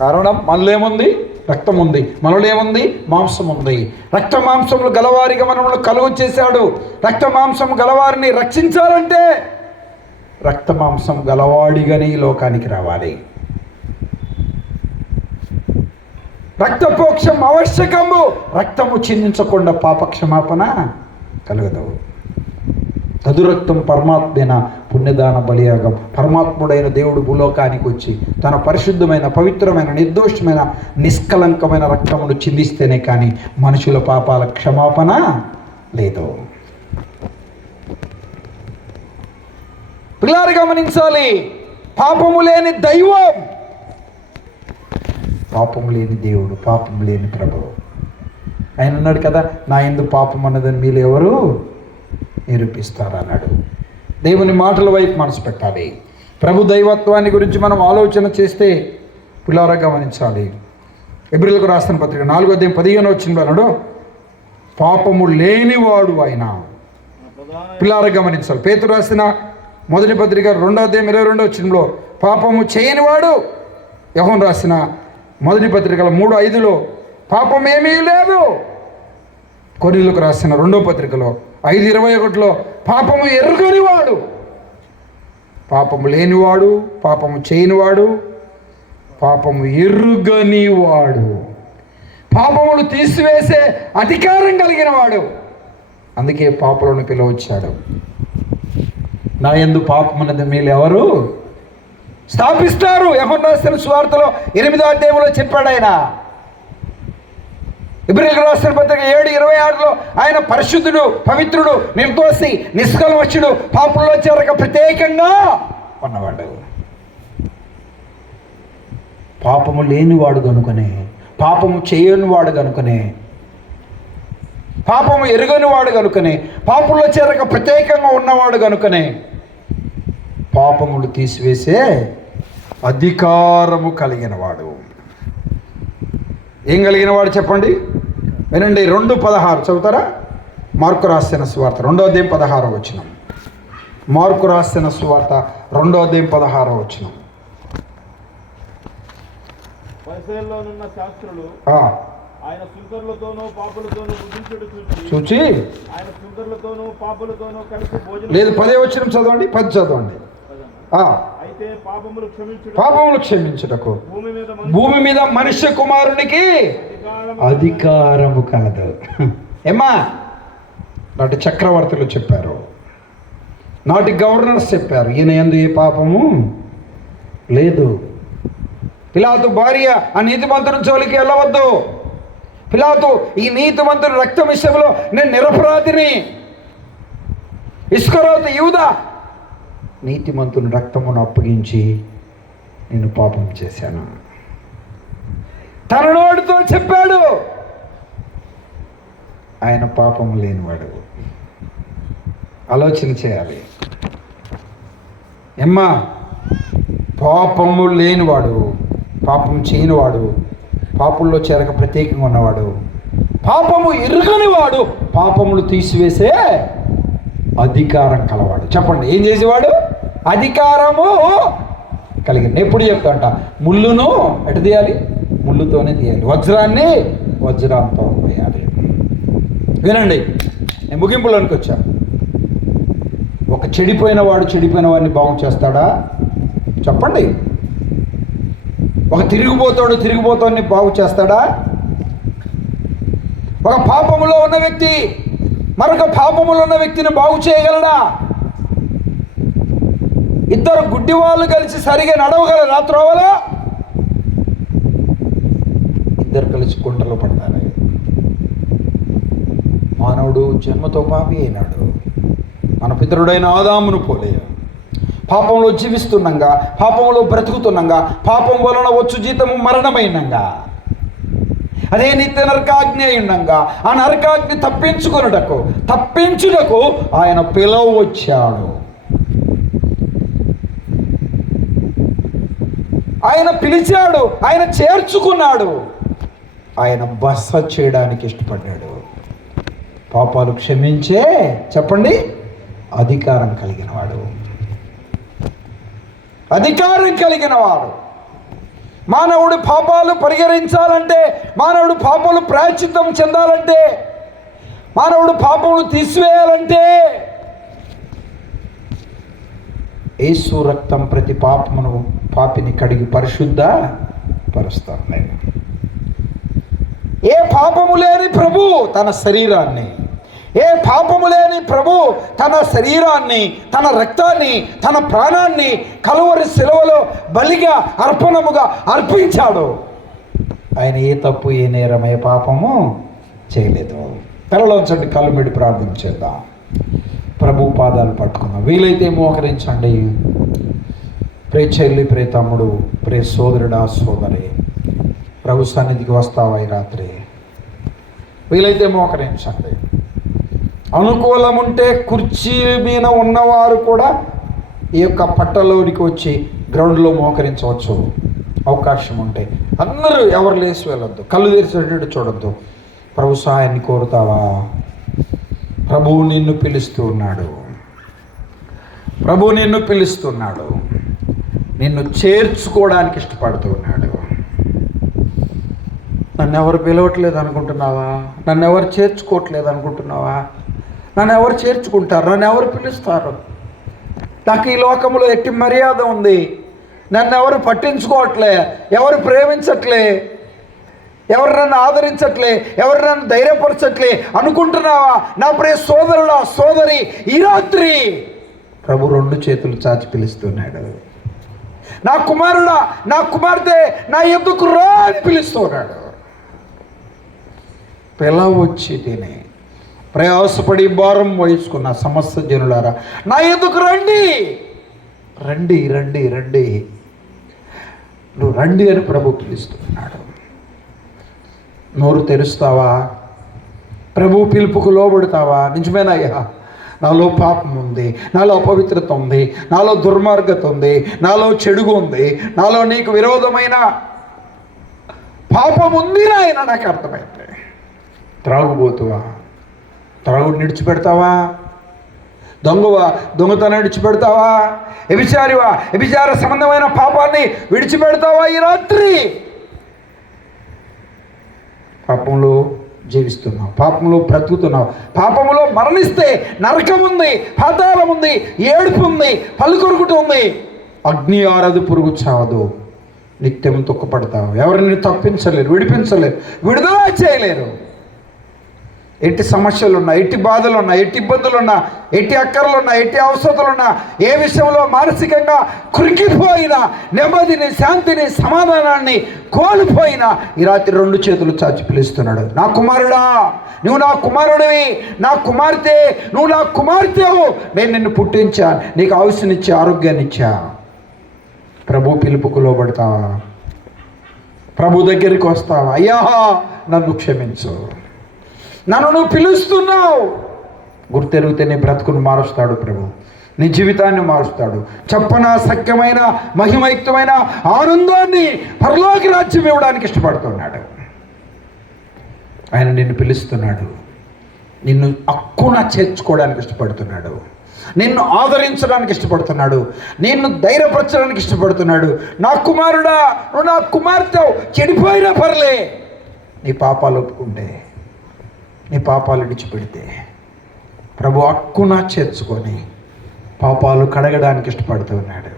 కారణం మనలో ఏముంది? రక్తం ఉంది. మనలో ఏముంది? మాంసం ఉంది. రక్త మాంసములు గలవారిగా మనల్ని కలుగు చేశాడు. రక్త మాంసము గలవారిని రక్షించాలంటే రక్త మాంసం గలవాడిగానే ఈ లోకానికి రావాలి. రక్తపోక్షం ఆవశ్యకము. రక్తము చిందించకుండా పాపక్షమాపణ కలగదు. తదురక్తం పరమాత్మైన పుణ్యదాన బలియాగం. పరమాత్ముడైన దేవుడు భూలోకానికి వచ్చి తన పరిశుద్ధమైన, పవిత్రమైన, నిర్దోషమైన, నిష్కలంకమైన రక్తమును చిందిస్తేనే కానీ మనుషుల పాపాల క్షమాపణ లేదు. పిల్లలు గమనించాలి, పాపము లేని దైవం, పాపము లేని దేవుడు, పాపం లేని ప్రభువు. ఆయన అన్నాడు కదా, నా యందు పాపం అన్నదని మీరు ఎవరు నిరూపిస్తారు అన్నాడు. దేవుని మాటల వైపు మనసు పెట్టాలి. ప్రభు దైవత్వాన్ని గురించి మనం ఆలోచన చేస్తే పిల్లలు గమనించాలి. ఎబ్రిలకు రాసిన పత్రిక 4:15 అన్నాడు, పాపము లేనివాడు ఆయన. పిల్లలు గమనించాలి. పేతురు రాసిన మొదటి పత్రిక 2:22 పాపము చేయనివాడు. యోహాను రాసిన మొదటి పత్రికల 3:5 పాపం ఏమీ లేదు. కొరింథీయులకు రాసిన 2వ పత్రికలో 5:21 పాపము ఎరుగనివాడు. పాపము లేనివాడు, పాపము చేయనివాడు, పాపము ఎరుగనివాడు, పాపములు తీసివేసే అధికారం కలిగిన వాడు. అందుకే పాపులను పిలవచ్చాడు. నా యందు పాపం అన్నది మీరు ఎవరు స్థాపిస్తారు? యోహాను రాసిన సువార్తలో 8వ అధ్యాయంలో చెప్పాడు ఆయన. ఎబ్రిలకు రాసిన పత్రిక 7:26 ఆయన పరిశుద్ధుడు, పవిత్రుడు, నిర్దోషి, నిష్కల్మషుడు, పాపంలో చేరక ప్రత్యేకంగా ఉన్నవాడు. పాపము లేనివాడు కనుకనే, పాపము చేయనివాడు కనుకనే, పాపము ఎరుగనివాడు కనుకనే, పాపంలో చేరక ప్రత్యేకంగా ఉన్నవాడు కనుకనే పాపములు తీసివేసే అధికారము కలిగిన వాడు. ఏం కలిగిన వాడు చెప్పండి, వినండి. 2:16 చదువుతారా? మార్కు రాసిన సువార్త 2:16 మార్కు రాసిన సువార్త 2:16 పరిసయ్యుల్లోనున్న శాస్త్రులు ఆయన సుంకరులతోనూ పాపులతోనూ భుజించుట చూచి ఆయన సుంకరులతోనూ పాపులతోనూ కలిసి భోజనం. లేదు, 10వ చదవండి, 10 చదవండి. అయితే పాపములు క్షమించుటకు భూమి మీద మనుష్య కుమారునికి అధికారము కలదు. ఏమ్మా, నాటి చక్రవర్తులు చెప్పారు, నాటి గవర్నర్స్ చెప్పారు, ఈయన యందు ఏ పాపము లేదు. పిలాతు భార్య ఆ నీతిమంతుని జోలికి వెళ్ళవద్దు. పిలాతు ఈ నీతిమంతుని రక్తం విషయంలో నేను నిరపరాధిని. ఇస్కరియోతు యూదా నీతిమంతుని రక్తమును అప్పగించి నేను పాపం చేశాను. తన నోటితో చెప్పాడు, ఆయన పాపం లేనివాడు. ఆలోచన చేయాలి. ఎమ్మా, పాపము లేనివాడు, పాపం చేయనివాడు, పాపంలో చేరక ప్రత్యేకంగా ఉన్నవాడు, పాపము ఎరుగనివాడు, పాపములు తీసివేసే అధికారం కలవాడు. చెప్పండి, ఏం చేసేవాడు? అధికారము కలిగింది. ఎప్పుడు చెప్తాంట, ముళ్ళును ఎటు తీయాలి? ముళ్ళుతోనే తీయాలి, వజ్రాన్ని వజ్రాంతో వేయాలి. వినండి, నేను ముగింపులోనికి వచ్చా. ఒక చెడిపోయిన వాడిని బాగు చేస్తాడా? చెప్పండి. ఒక తిరిగిపోతాన్ని బాగు చేస్తాడా? ఒక పాపములో ఉన్న వ్యక్తి మరొక పాపములో ఉన్న వ్యక్తిని బాగు చేయగలడా? ఇద్దరు గుడ్డి వాళ్ళు కలిసి సరిగా నడవగలరా? త్రోవలో ఇద్దరు కలిసి గుంటలో పడతారు. మానవుడు జన్మతో పాపి అయినాడు. మన పితరుడైన ఆదామును పోలే పాపంలో జీవిస్తుండగా, పాపంలో బ్రతుకుతుండగా, పాపం వలన వచ్చు జీతము మరణమైనంగా, అదే నిత్య నరకాగ్ని అయిండగా ఆ నరకాగ్ని తప్పించుటకు ఆయన పిలువ వచ్చాడు. ఆయన పిలిచాడు, ఆయన చేర్చుకున్నాడు. ఆయన బస చేయడానికి ఇష్టపడ్డాడు. పాపాలు క్షమించే చెప్పండి అధికారం కలిగిన వాడు. అధికారం కలిగిన వాడు. మానవుడు పాపాలు పరిహరించాలంటే, మానవుడు పాపాలు ప్రాయశ్చిత్తం చెందాలంటే, మానవుడు పాపమును తీసివేయాలంటే యేసు రక్తం ప్రతి పాపిని కడిగి పరిశుద్ధ పరుస్తాను. నేను ఏ పాపము లేని ప్రభు తన శరీరాన్ని, ఏ పాపము లేని ప్రభు తన శరీరాన్ని, తన రక్తాన్ని, తన ప్రాణాన్ని కలువరి శిలువలో బలిగా అర్పణముగా అర్పించాడు. ఆయన ఏ తప్పు, ఏ నేరం, ఏ పాపము చేయలేదు. తలలోంచండి, కళ్ళు పెట్టి ప్రార్థన చేద్దాం. ప్రభు పాదాలు పట్టుకుందాం. వీలైతే మోకరించండి. ప్రే చెల్లి, ప్రే తమ్ముడు, ప్రే సోదరుడా, సోదరి, ప్రభు సన్నిధికి వస్తావా ఈ రాత్రి? వీలైతే మోకరించండి. అనుకూలం ఉంటే కుర్చీ మీద ఉన్నవారు కూడా ఈ యొక్క పట్టలోనికి వచ్చి గ్రౌండ్లో మోకరించవచ్చు. అవకాశం ఉంటే అందరూ ఎవరు లేచి వెళ్ళొద్దు, కళ్ళు తెరిచేటట్టు చూడొద్దు. ప్రభు సహాయాన్ని కోరుతావా? ప్రభువు నిన్ను పిలుస్తూ ఉన్నాడు. ప్రభువు నిన్ను పిలుస్తున్నాడు. నిన్ను చేర్చుకోవడానికి ఇష్టపడుతూ ఉన్నాడు. నన్ను ఎవరు పిలవట్లేదు అనుకుంటున్నావా? నన్ను ఎవరు చేర్చుకోవట్లేదు అనుకుంటున్నావా? నన్ను ఎవరు చేర్చుకుంటారు? నన్ను ఎవరు పిలుస్తారు? నాకు ఈ లోకంలో ఎట్టి మర్యాద ఉంది, నన్ను ఎవరు పట్టించుకోవట్లే, ఎవరు ప్రేమించట్లే, ఎవరు నన్ను ఆదరించట్లే, ఎవరు నన్ను ధైర్యపరచట్లే అనుకుంటున్నావా? నా ప్రియ సోదరుడా, సోదరి, ఈ రాత్రి ప్రభు 2 చేతులు చాచి పిలుస్తున్నాడు. నా కుమారుడా, నా కుమార్తె, నా యొద్దకు రా అని పిలుస్తున్నాడు. పిలవచ్చి తిని ప్రయాసపడి భారం వహించుకున్న సమస్త జనులారా, నా యొద్దకు రండి, రండి, రండి, రండి, నువ్వు రండి అని ప్రభు పిలుస్తున్నాడు. నోరు తెరుస్తావా? ప్రభు పిలుపుకు లోబడతావా? నిజమేనయ్యా, నాలో పాపం ఉంది, నాలో అపవిత్రత ఉంది, నాలో దుర్మార్గత ఉంది, నాలో చెడుగు ఉంది, నాలో నీకు విరోధమైన పాపం ఉంది నాయన, నాకు అర్థమైంది. త్రాగుబోతువా? త్రాగుడు విడిచిపెడతావా? దొంగవా? దొంగతనం విడిచిపెడతావా? వ్యభిచారివా? వ్యభిచార సంబంధమైన పాపాన్ని విడిచిపెడతావా ఈ రాత్రి? పాపంలో జీవిస్తున్నావు, పాపంలో బ్రతుకుతున్నావు, పాపంలో మరణిస్తే నరకం ఉంది, పాతాళం ఉంది, ఏడుపు ఉంది, పలుకొరుకుట ఉంది, అగ్ని ఆరదు, పురుగు చావదు, నిత్యం దుఃఖపడతావు. ఎవరిని తప్పించలేరు, విడిపించలేరు, విడుదల చేయలేరు. ఎట్టి సమస్యలున్నా, ఎట్టి బాధలున్నా, ఎట్టి ఇబ్బందులున్నా, ఎట్టి అక్కర్లున్నా, ఎట్టి అవసరాలున్నా, ఏ విషయంలో మానసికంగా కృంగిపోయినా, నెమ్మదిని, శాంతిని, సమాధానాన్ని కోల్పోయినా ఈ రాత్రి 2 చేతులు చాచి పిలుస్తున్నాడు. నా కుమారుడా, నువ్వు నా కుమారుడివి, నా కుమార్తె, నువ్వు నా కుమార్తెవు. నేను నిన్ను పుట్టించా, నీకు ఆయుష్నిచ్చా, ఆరోగ్యాన్ని ఇచ్చా. ప్రభు పిలుపుకు లోబడతావా? ప్రభు దగ్గరికి వస్తావా? అయ్యా నన్ను క్షమించు, నన్ను నువ్వు పిలుస్తున్నావు. గుర్తెరిగితే నీ బ్రతుకును మారుస్తాడు ప్రభు, నీ జీవితాన్ని మారుస్తాడు. చెప్పన సఖ్యమైన మహిమయుక్తమైన ఆనందాన్ని, పరలోక రాజ్యం ఇవ్వడానికి ఇష్టపడుతున్నాడు. ఆయన నిన్ను పిలుస్తున్నాడు, నిన్ను హక్కున చేర్చుకోవడానికి ఇష్టపడుతున్నాడు, నిన్ను ఆదరించడానికి ఇష్టపడుతున్నాడు, నిన్ను ధైర్యపరచడానికి ఇష్టపడుతున్నాడు. నా కుమారుడా, నువ్వు నా కుమార్తె, చెడిపోయినా పర్లే, నీ పాపాలు ఒప్పుకుంటే, నీ పాపాలు విడిచిపెడితే ప్రభు హక్కున చేర్చుకొని పాపాలు కడగడానికి ఇష్టపడుతున్నాడు.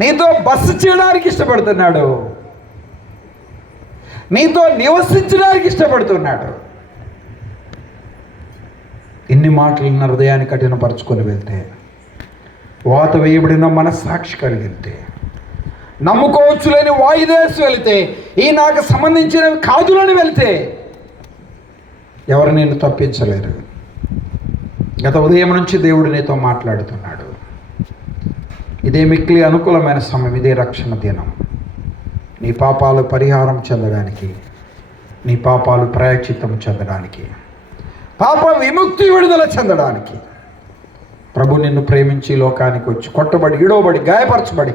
నీతో బస చేయడానికి ఇష్టపడుతున్నాడు, నీతో నివసించడానికి ఇష్టపడుతున్నాడు. ఇన్ని మాటలు నా హృదయాన్ని కఠినపరచుకొని వెళ్తే, వాత వేయబడిన మనస్సాక్షి కలిగి వెళ్తే, నమ్ముకోవచ్చులేని వాయిదేసి వెళితే, ఈ నాకు సంబంధించినవి కాదులని వెళితే ఎవరు నిన్ను తప్పించలేరు. గత ఉదయం నుంచి దేవుడు నీతో మాట్లాడుతున్నాడు. ఇదే మిక్కిలి అనుకూలమైన సమయం, ఇదే రక్షణ దినం. నీ పాపాలు పరిహారం చెందడానికి, నీ పాపాలు ప్రాయశ్చిత్తం చెందడానికి, పాప విముక్తి విడుదల చెందడానికి ప్రభు నిన్ను ప్రేమించి లోకానికి వచ్చి కొట్టబడి, ఇడవబడి, గాయపరచబడి,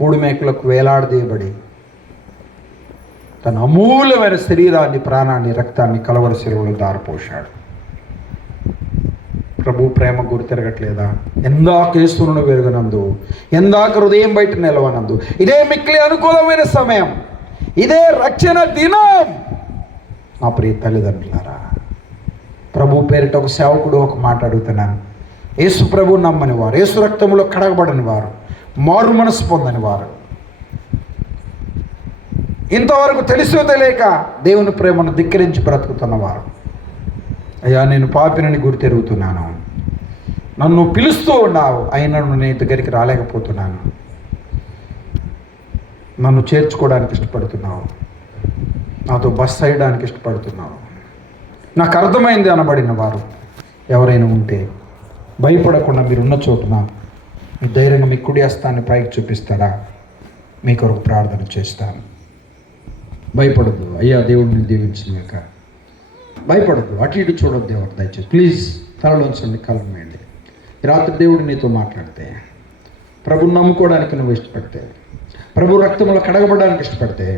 3 మేకులకు వేలాడదీయబడి తన అమూల్యమైన శరీరాన్ని, ప్రాణాన్ని, రక్తాన్ని కలవరి శిలువలో దారిపోశాడు. ప్రభు ప్రేమ గురి తిరగట్లేదా? ఎందాక యేసును వెలుగునందు, ఎందాక హృదయం బయట నిలవనందు, ఇదే మిక్కిలి అనుకూలమైన సమయం, ఇదే రక్షణ దినం. నా ప్రియ తల్లిదండ్రులారా, ప్రభు పేరిట ఒక సేవకుడు ఒక మాట అడుగుతున్నాను. యేసు ప్రభు నమ్మని వారు, యేసు రక్తంలో కడగబడని వారు, మారు మనసు పొందని వారు, ఇంతవరకు తెలుసో తెలియక దేవుని ప్రేమను ధిక్కరించి బ్రతుకుతున్నవారు, అయ్యా నేను పాపినని గుర్తెరుగుతున్నాను, నన్ను పిలుస్తూ ఉన్నావు, అయినా నేను దగ్గరికి రాలేకపోతున్నాను, నన్ను చేర్చుకోవడానికి ఇష్టపడుతున్నావు, నాతో బస్ అయ్యడానికి ఇష్టపడుతున్నావు, నాకు అర్థమైంది అనబడిన వారు ఎవరైనా ఉంటే భయపడకుండా మీరున్న చోటున మీ ధైర్యంగా మీ కుడి హస్తాన్ని పైకి చూపిస్తారా? మీ కొరకు ప్రార్థన చేస్తాను. భయపడద్దు. అయ్యా దేవుడిని దీవించినాక భయపడద్దు, అటు ఇటు చూడొద్దు. దేవుడు దయచేసి ప్లీజ్ తలలోంచండి, కళ్ళు వేయండి. రాత్రి దేవుడు నీతో మాట్లాడితే, ప్రభుని నమ్ముకోవడానికి నువ్వు ఇష్టపడితే, ప్రభు రక్తంలో కడగబడడానికి ఇష్టపడితే,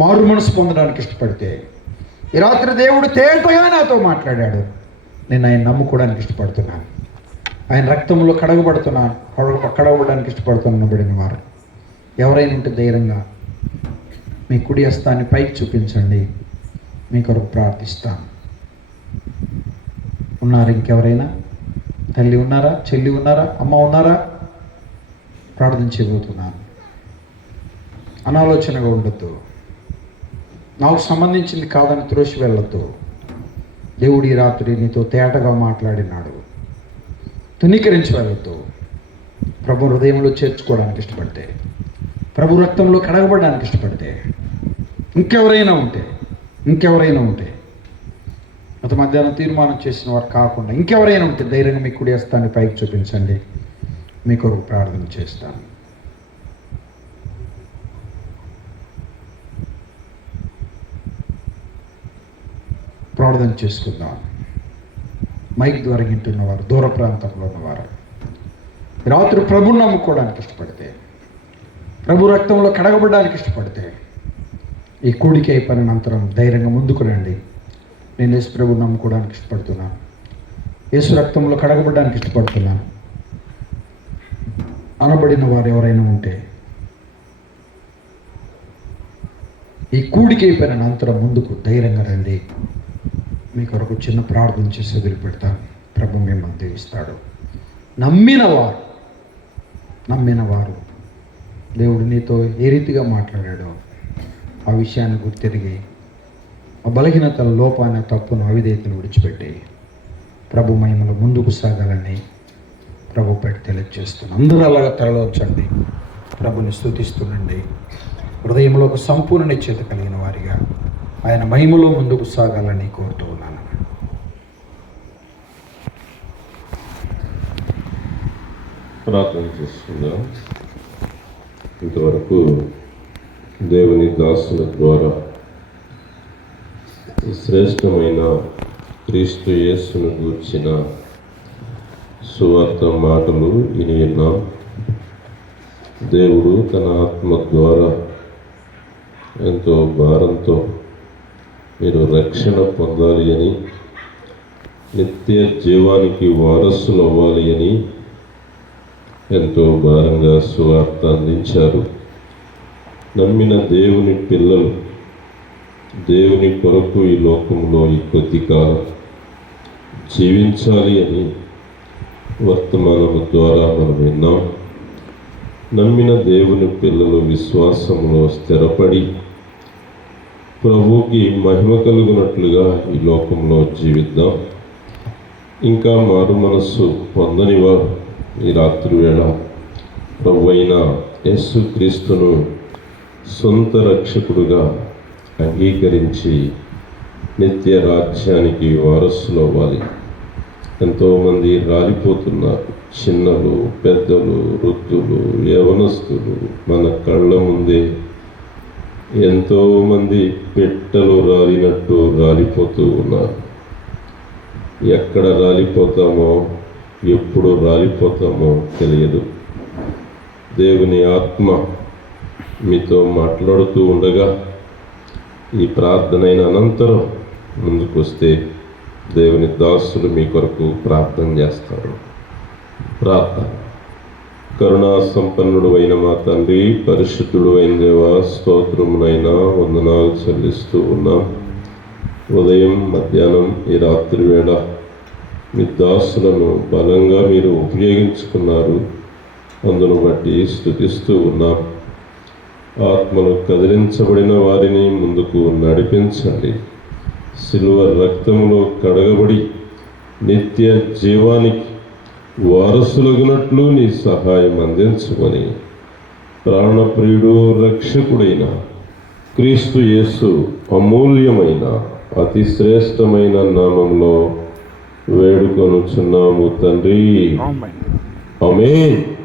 మారు మనసు పొందడానికి ఇష్టపడితే, ఈ రాత్రి దేవుడు తేటగా నాతో మాట్లాడాడు. నేను ఆయన నమ్ముకోవడానికి ఇష్టపడుతున్నాను, ఆయన రక్తంలో కడగబడడానికి ఇష్టపడుతున్నబడిన వారు ఎవరైనా ఉంటే ధైర్యంగా మీ కుడి హస్తాన్ని పైకి చూపించండి, మీ కొరకు ప్రార్థిస్తాను. ఉన్నారు ఇంకెవరైనా? తల్లి ఉన్నారా? చెల్లి ఉన్నారా? అమ్మ ఉన్నారా? ప్రార్థించబోతున్నాను. అనాలోచనగా ఉండొద్దు, నాకు సంబంధించింది కాదని త్రోసి వెళ్ళొద్దు. దేవుడు ఈ రాత్రి నీతో తేటగా మాట్లాడినాడు, తునీకరించి వెళ్ళొద్దు. ప్రభు హృదయంలో చేర్చుకోవడానికి ఇష్టపడితే, ప్రభు రక్తంలో కడగబడడానికి ఇష్టపడితే, ఇంకెవరైనా ఉంటే గత మధ్యాహ్నం తీర్మానం చేసిన వారు కాకుండా ఇంకెవరైనా ఉంటే ధైర్యంగా మీ కుడి హస్తాన్ని పైకి చూపించండి, మీ కొరకు ప్రార్థన చేస్తాను. ప్రార్థన చేసుకుందాం. మైక్ ద్వారా వింటున్నవారు, దూర ప్రాంతంలో ఉన్నవారు రాత్రి ప్రభుని నమ్ముకోవడానికి ఇష్టపడితే, ప్రభు రక్తంలో కడగబడడానికి ఇష్టపడితే, ఈ కూడికి అయిపోయిన అనంతరం ధైర్యంగా ముందుకు రండి. నేను యేసు ప్రభుని నమ్ముకోవడానికి ఇష్టపడుతున్నాను, యేసు రక్తంలో కడగబడడానికి ఇష్టపడుతున్నాను అనబడిన వారు ఎవరైనా ఉంటే ఈ కూడికి అయిపోయిన అనంతరం ముందుకు ధైర్యంగా రండి. మీ కొరకు చిన్న ప్రార్థన చేసి వదిలిపెడతాను. ప్రభు మిమ్మల్ని దీవిస్తాడు. నమ్మిన వారు దేవుడు నీతో ఏ రీతిగా మాట్లాడాడో ఆ విషయాన్ని గుర్తిరిగి, ఆ బలహీనతల లోపాన్ని, తప్పును, అవిధేయతను విడిచిపెట్టి ప్రభు మహిమలో ముందుకు సాగాలని ప్రభు పెట్టి తెలియజేస్తున్నాను. అందరూ అలాగా తరలించండి, ప్రభుని స్తుతిస్తుండండి. హృదయంలో ఒక సంపూర్ణ నిశ్చయత కలిగిన వారిగా ఆయన మహిమలో ముందుకు సాగాలని కోరుతూ ఉన్నాను. ప్రార్థన చేసుకుందాం. ఇంతవరకు దేవుని దాసుల ద్వారా శ్రేష్టమైన క్రీస్తు యేసును గూర్చిన సువార్త మాటలు విన్నాం. దేవుడు తన ఆత్మ ద్వారా ఎంతో భారంతో మీరు రక్షణ పొందాలి అని, నిత్య జీవానికి వారసులు అవ్వాలి అని ఎంతో భారంగా సువార్త అందించారు. నమ్మిన దేవుని పిల్లలు దేవుని కొరకు ఈ లోకంలో ఈ కొద్ది కాలం జీవించాలి అని వర్తమానము ద్వారా మనం విన్నాం. నమ్మిన దేవుని పిల్లలు విశ్వాసంలో స్థిరపడి ప్రభువుకి మహిమ కలుగునట్లుగా ఈ లోకంలో జీవిద్దాం. ఇంకా మారు మనస్సు పొందనివారు ఈ రాత్రి వేళ ప్రభు అయిన యేసుక్రీస్తును సొంత రక్షకుడుగా అంగీకరించి నిత్య రాజ్యానికి వారసులు అవ్వాలి. ఎంతోమంది రాలిపోతున్నారు, చిన్నలు, పెద్దలు, వృద్ధులు, యవనస్తులు. మన కళ్ళ ముందే ఎంతోమంది పెట్టెలు రాలినట్టు రాలిపోతూ ఉన్నారు. ఎక్కడ రాలిపోతామో, ఎప్పుడు రాలిపోతామో తెలియదు. దేవుని ఆత్మ మీతో మాట్లాడుతూ ఉండగా ఈ ప్రార్థన అయిన అనంతరం ముందుకు వస్తే దేవుని దాసులు మీ కొరకు ప్రార్థన చేస్తారు. ప్రార్థన. కరుణా సంపన్నుడు అయిన మా తండ్రి, పరిశుద్ధుడు అయిన దేవా, స్తోత్రమునైనా వందనాలు చెల్లిస్తూ ఉన్నాం. ఉదయం, మధ్యాహ్నం, ఈ రాత్రి వేళ మీ దాసులను బలంగా మీరు ఉపయోగించుకున్నారు. అందును బట్టి స్తుతిస్తూ ఉన్నాం. ఆత్మలు కదిలించబడిన వారిని ముందుకు నడిపించండి. సిలువ రక్తములో కడగబడి నిత్య జీవానికి వారసులగునట్లు నీ సహాయం అందించమని ప్రాణప్రియుడు రక్షకుడైన క్రీస్తు యేసు అమూల్యమైన అతి శ్రేష్టమైన నామంలో వేడుకొనుచున్నాము తండ్రి. ఆమేన్.